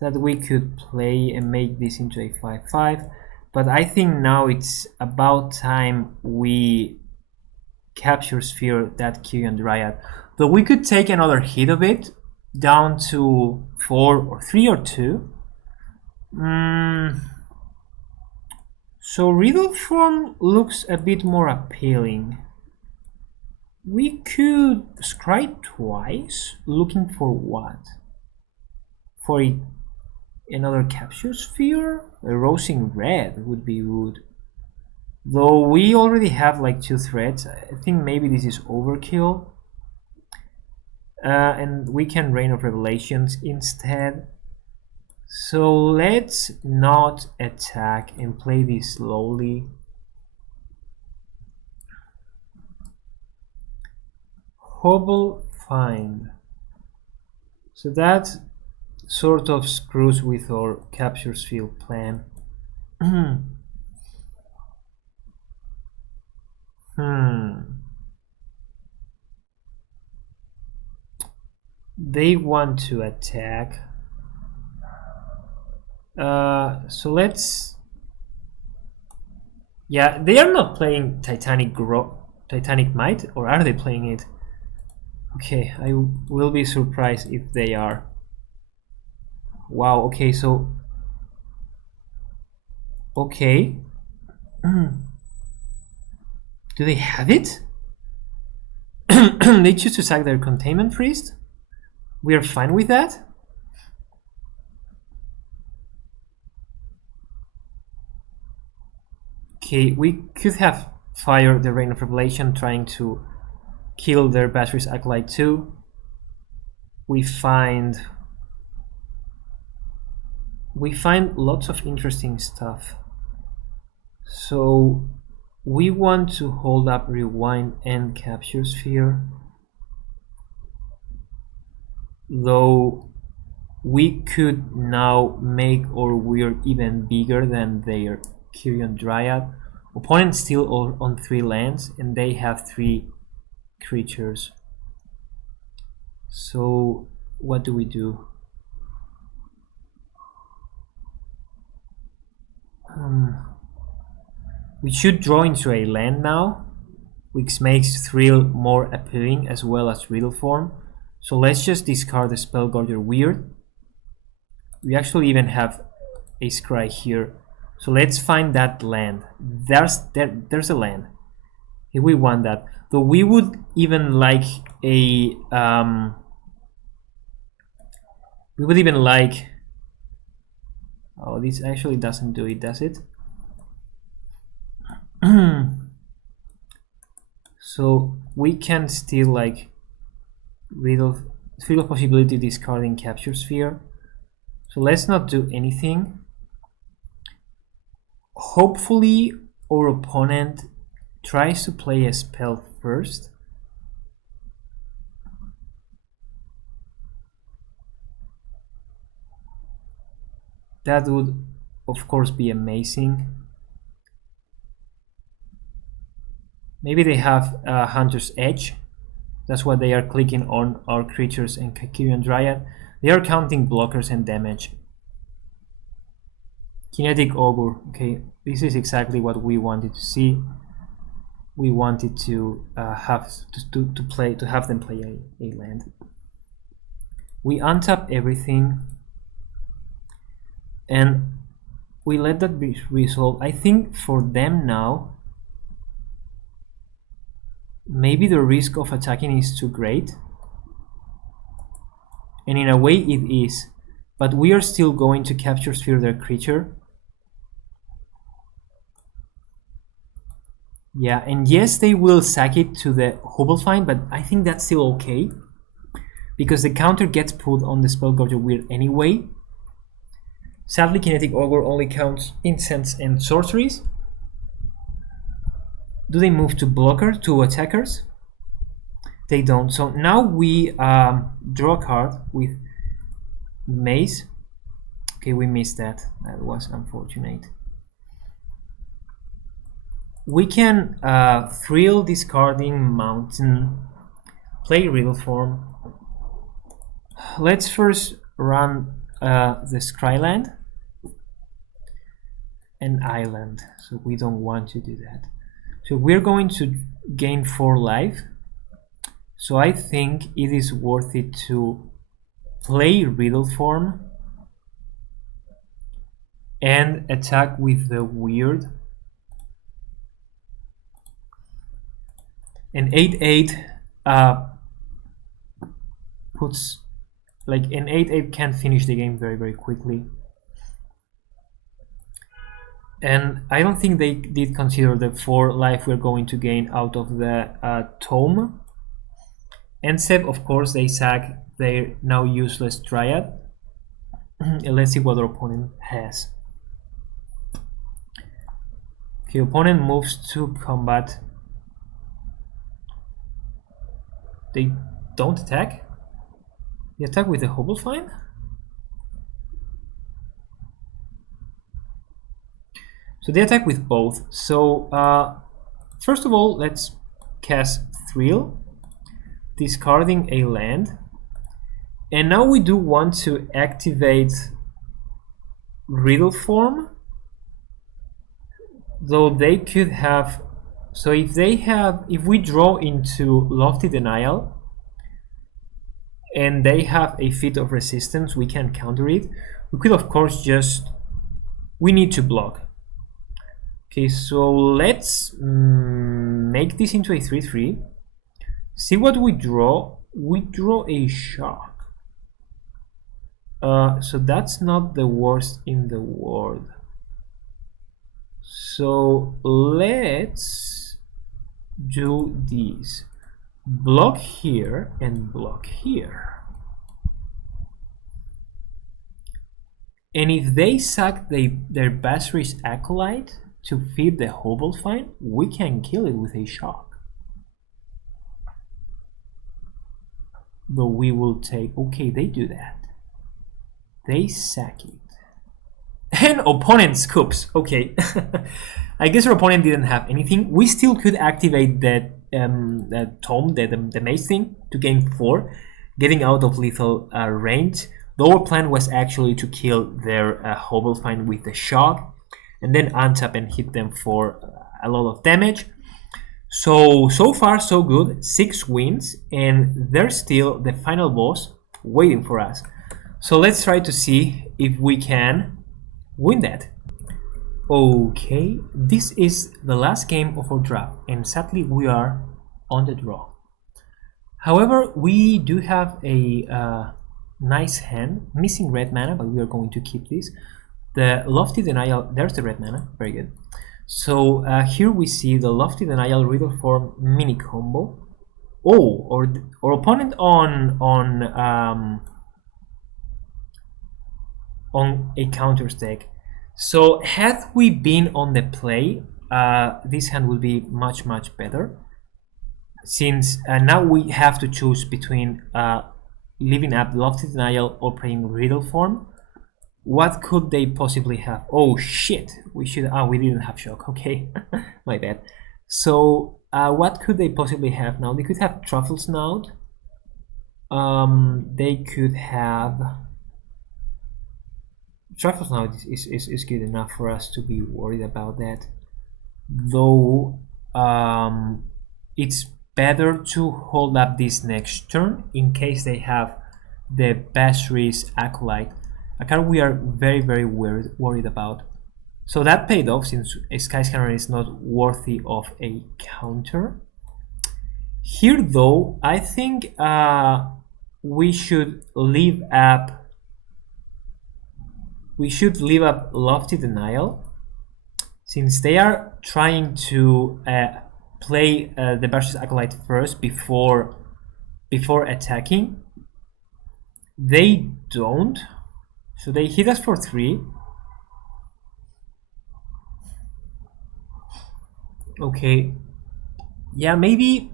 that we could play and make this into a 5/5, but I think now it's about time we capture sphere that Kyrian Dryad. Though we could take another hit of it down to 4 or 3 or 2. So riddle form looks a bit more appealing. We could scry twice, looking for what? For another capture sphere? A rosing red would be good. Though we already have like 2 threads, I think maybe this is overkill. And we can Rain of Revelations instead. So let's not attack and play this slowly. Hobble Find. So that sort of screws with our captures field plan. They want to attack. So let's. Yeah, they are not playing Titanic Might, or are they playing it? Okay, I will be surprised if they are. Wow, okay, so... Okay. Do they have it? They choose to sack their containment priest? We are fine with that? Okay, we could have fired the Rain of Revelation trying to kill their Battery's Acolyte too. We find lots of interesting stuff. So we want to hold up Rewind and Capture Sphere, though we could now make our Weird even bigger than their Kyrian Dryad. Opponent still on 3 lands and they have 3 creatures. So what do we do? We should draw into a land now, which makes Thrill more appealing as well as Riddle form. So let's just discard the Spellgorger Weird. We actually even have a Scry here. So let's find that land. There's a land. If we want that. Though we would even like a we would even like... Oh, this actually doesn't do it, does it? So we can still like feel a possibility discarding Capture Sphere. So let's not do anything. Hopefully our opponent tries to play a spell first. That would of course be amazing. Maybe they have Hunter's Edge. That's what they are clicking on our creatures and Kyrian Dryad. They are counting blockers and damage. Kinetic Augur. Okay, this is exactly what we wanted to see. We wanted to have them play a land. We untap everything and we let that be resolved. I think for them now, maybe the risk of attacking is too great, and in a way it is, but we are still going to Capture Sphere their creature. Yeah, and yes, they will sack it to the Hobblefine, but I think that's still okay, because the counter gets put on the Spellgorger Weird anyway. Sadly, Kinetic Augur only counts incense and sorceries. Do they move to blocker, to attackers? They don't. So now we draw a card with Maze. Okay, we missed that. That was unfortunate. We can Thrill discarding Mountain, play Riddle form. Let's first run the Scryland and Island. So we don't want to do that. So we're going to gain 4 life. So I think it is worth it to play Riddle form and attack with the Weird. An 8/8 puts, like, an 8/8 can finish the game very, very quickly. And I don't think they did consider the 4 life we're going to gain out of the tome. And Seb, of course, they sack their now useless Dryad. And let's see what our opponent has. Okay, opponent moves to combat. They don't attack. They attack with the Hobblefine. So they attack with both. So first of all, let's cast Thrill, discarding a land. And now we do want to activate Riddle Form, though they could have. So if we draw into Lofty Denial and they have a Feat of Resistance, we can counter it. We could, of course, we need to block. Okay, so let's make this into a 3/3. See what we draw. We draw a Shock. So that's not the worst in the world. So let's do these. Block here and block here. And if they sack their Basri's Acolyte to feed the Hobblefine, we can kill it with a Shock. Though we will take... Okay, they do that. They sack it. And opponent scoops. Okay. I guess our opponent didn't have anything. We still could activate that tome, the mace thing, to gain 4, getting out of lethal range. Though our plan was actually to kill their Hobblefine with the Shock, and then untap and hit them for a lot of damage. So far so good. 6 wins, and there's still the final boss waiting for us. So let's try to see if we can win that. Okay, this is the last game of our draft, and sadly we are on the draw. However, we do have a nice hand, missing red mana, but we are going to keep this. The Lofty Denial, there's the red mana, very good. So here we see the Lofty Denial Riddle Form mini combo. Oh, or opponent on a counter deck. So had we been on the play, this hand would be much better. Since now we have to choose between living up Lofty Denial or playing Riddle Form. What could they possibly have? Oh shit, we didn't have Shock, okay. My bad. So what could they possibly have now? They could have Truffle Snout. They could have... Truffle Snout is good enough for us to be worried about that. Though it's better to hold up this next turn in case they have the Basri's Acolyte, a card we are very worried about. So that paid off, since a Skyscanner is not worthy of a counter. Here though, I think we should leave up Lofty Denial, since they are trying to play the Basri's Acolyte first before attacking. They don't. So they hit us for 3. Okay. Yeah, maybe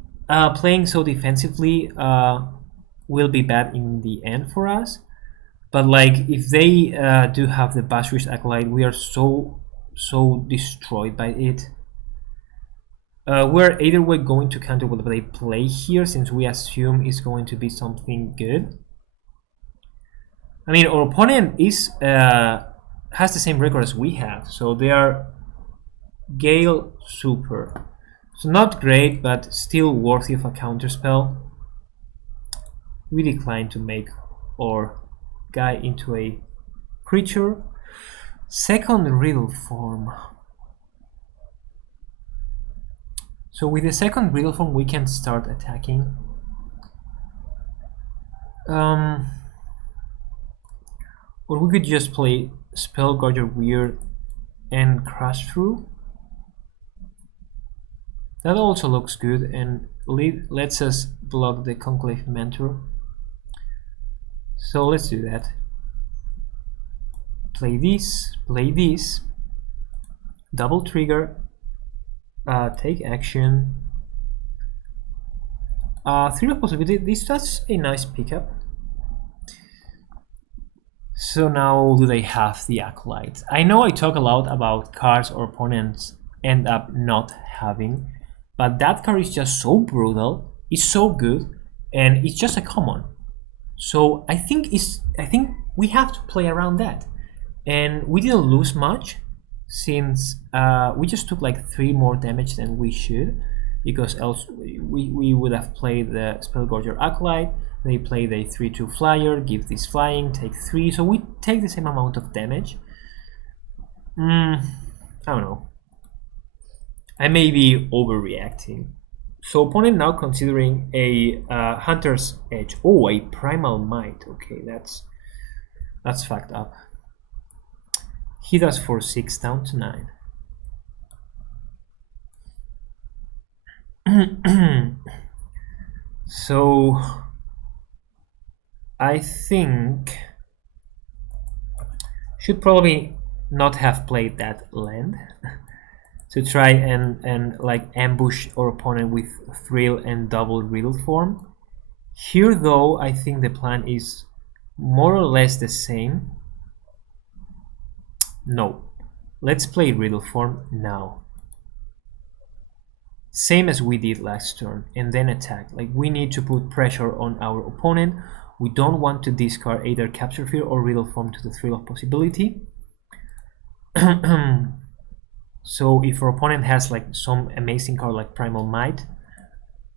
playing so defensively will be bad in the end for us. But like, if they do have the Basri's Acolyte, we are so destroyed by it. We're either way going to counter what they play here, since we assume it's going to be something good. I mean, our opponent is has the same record as we have, so they are Gale Super. So not great, but still worthy of a counterspell. We decline to make our guy into a creature. Second Riddle Form. So with the second riddle form, we can start attacking. Or we could just play Spellguardian Weird and Crash Through. That also looks good and lets us block the Conclave Mentor. So let's do that. Play this, double trigger, take action. 3 of possibility. That's a nice pickup. So now do they have the Acolyte? I know I talk a lot about cards our opponents end up not having, but that card is just so brutal, it's so good, and it's just a common. So I think we have to play around that. And we didn't lose much, since we just took like 3 more damage than we should, because else we would have played the Spellguardian Acolyte. They play the 3/2 flyer, give this flying, take 3, so we take the same amount of damage. I don't know. I may be overreacting. So opponent now considering a Hunter's Edge. Oh, a Primal Might. Okay, that's fucked up. He does for 6 down to 9. So I think should probably not have played that land to try and like ambush our opponent with Thrill and double Riddle form. Here though, I think the plan is more or less the same. No, let's play Riddle form now. Same as we did last turn, and then attack. Like, we need to put pressure on our opponent. We don't want to discard either Capture Fear or Riddle form to the Thrill of Possibility. So if our opponent has like some amazing card like Primal Might,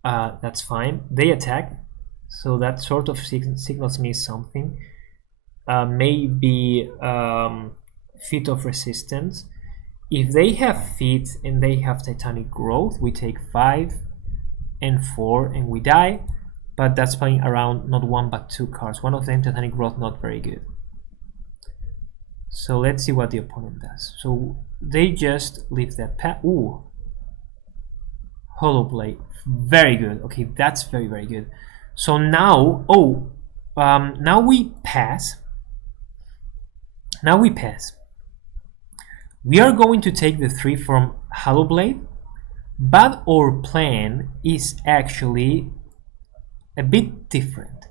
that's fine. They attack, so that sort of signals me something. Maybe Feat of Resistance. If they have Feat and they have Titanic Growth, we take 5 and 4 and we die. But that's playing around not 1 but 2 cards. One of them, Titanic Growth, not very good. So let's see what the opponent does. So they just leave that path. Ooh, Hollow Blade, very good. Okay, that's very, very good. So now, now we pass. Now we pass. We are going to take the 3 from Hollow Blade, but our plan is actually a bit different.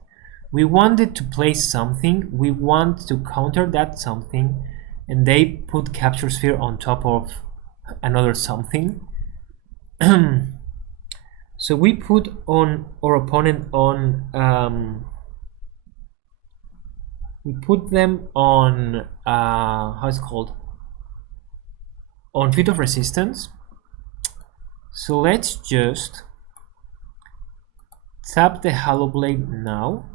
We wanted to play something, we want to counter that something, and they put Capture Sphere on top of another something. So we put on our opponent on we put them on how's it called, on Feat of Resistance. So let's just tap the Hollow Blade now.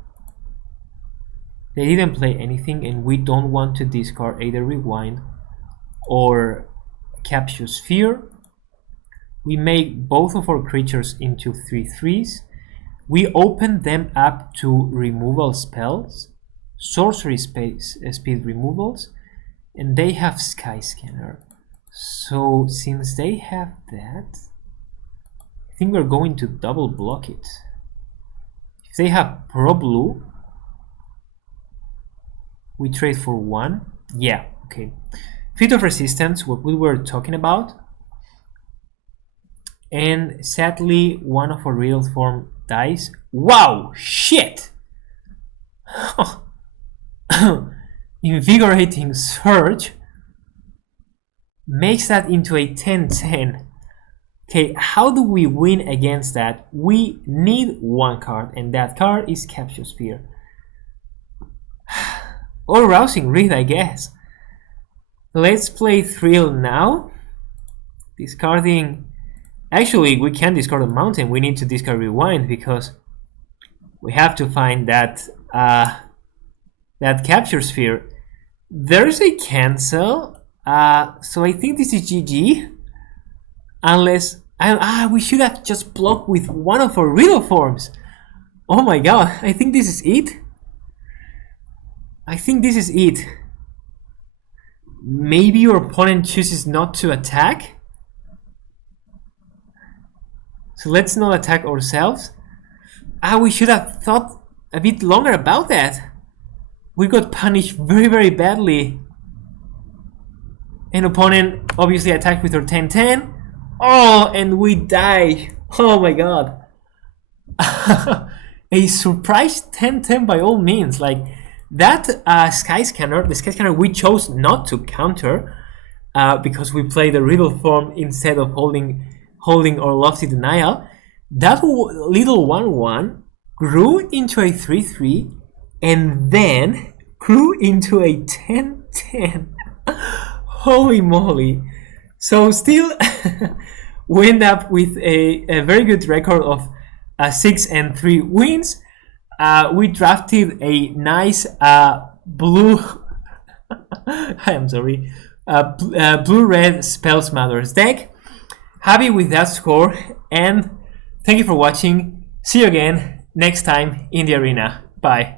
They didn't play anything, and we don't want to discard either Rewind or Capture Sphere. We make both of our creatures into 3/3s. We open them up to removal spells, sorcery speed removals, and they have Sky Scanner. So since they have that, I think we're going to double block it. If they have Pro Blue, we trade for 1. Yeah, okay. Feat of Resistance, what we were talking about. And sadly, one of our Riddle form dies. Wow, shit! Invigorating Surge makes that into a 10/10. Okay, how do we win against that? We need 1 card, and that card is Capture Sphere. Or Rousing Reed, I guess. Let's play Thrill now. Discarding... Actually, we can't discard a mountain. We need to discard Rewind because we have to find that that Capture Sphere. There's a cancel, so I think this is GG. Unless We should have just blocked with one of our riddle forms. Oh my god, I think this is it. I think this is it. Maybe your opponent chooses not to attack. So let's not attack ourselves. We should have thought a bit longer about that. We got punished very, very badly. An opponent obviously attacked with her 10-10. Oh, and we die. Oh my god. A surprise 10-10 by all means. Like that sky scanner, the sky scanner we chose not to counter because we played the riddle form instead of holding our lofty denial. That little 1-1 grew into a 3-3 and then grew into a 10-10. Holy moly. So still we end up with a very good record of 6-3 wins. We drafted a nice blue I'm sorry, blue-red Spells Matters deck. Happy with that score, and thank you for watching. See you again next time in the arena. Bye.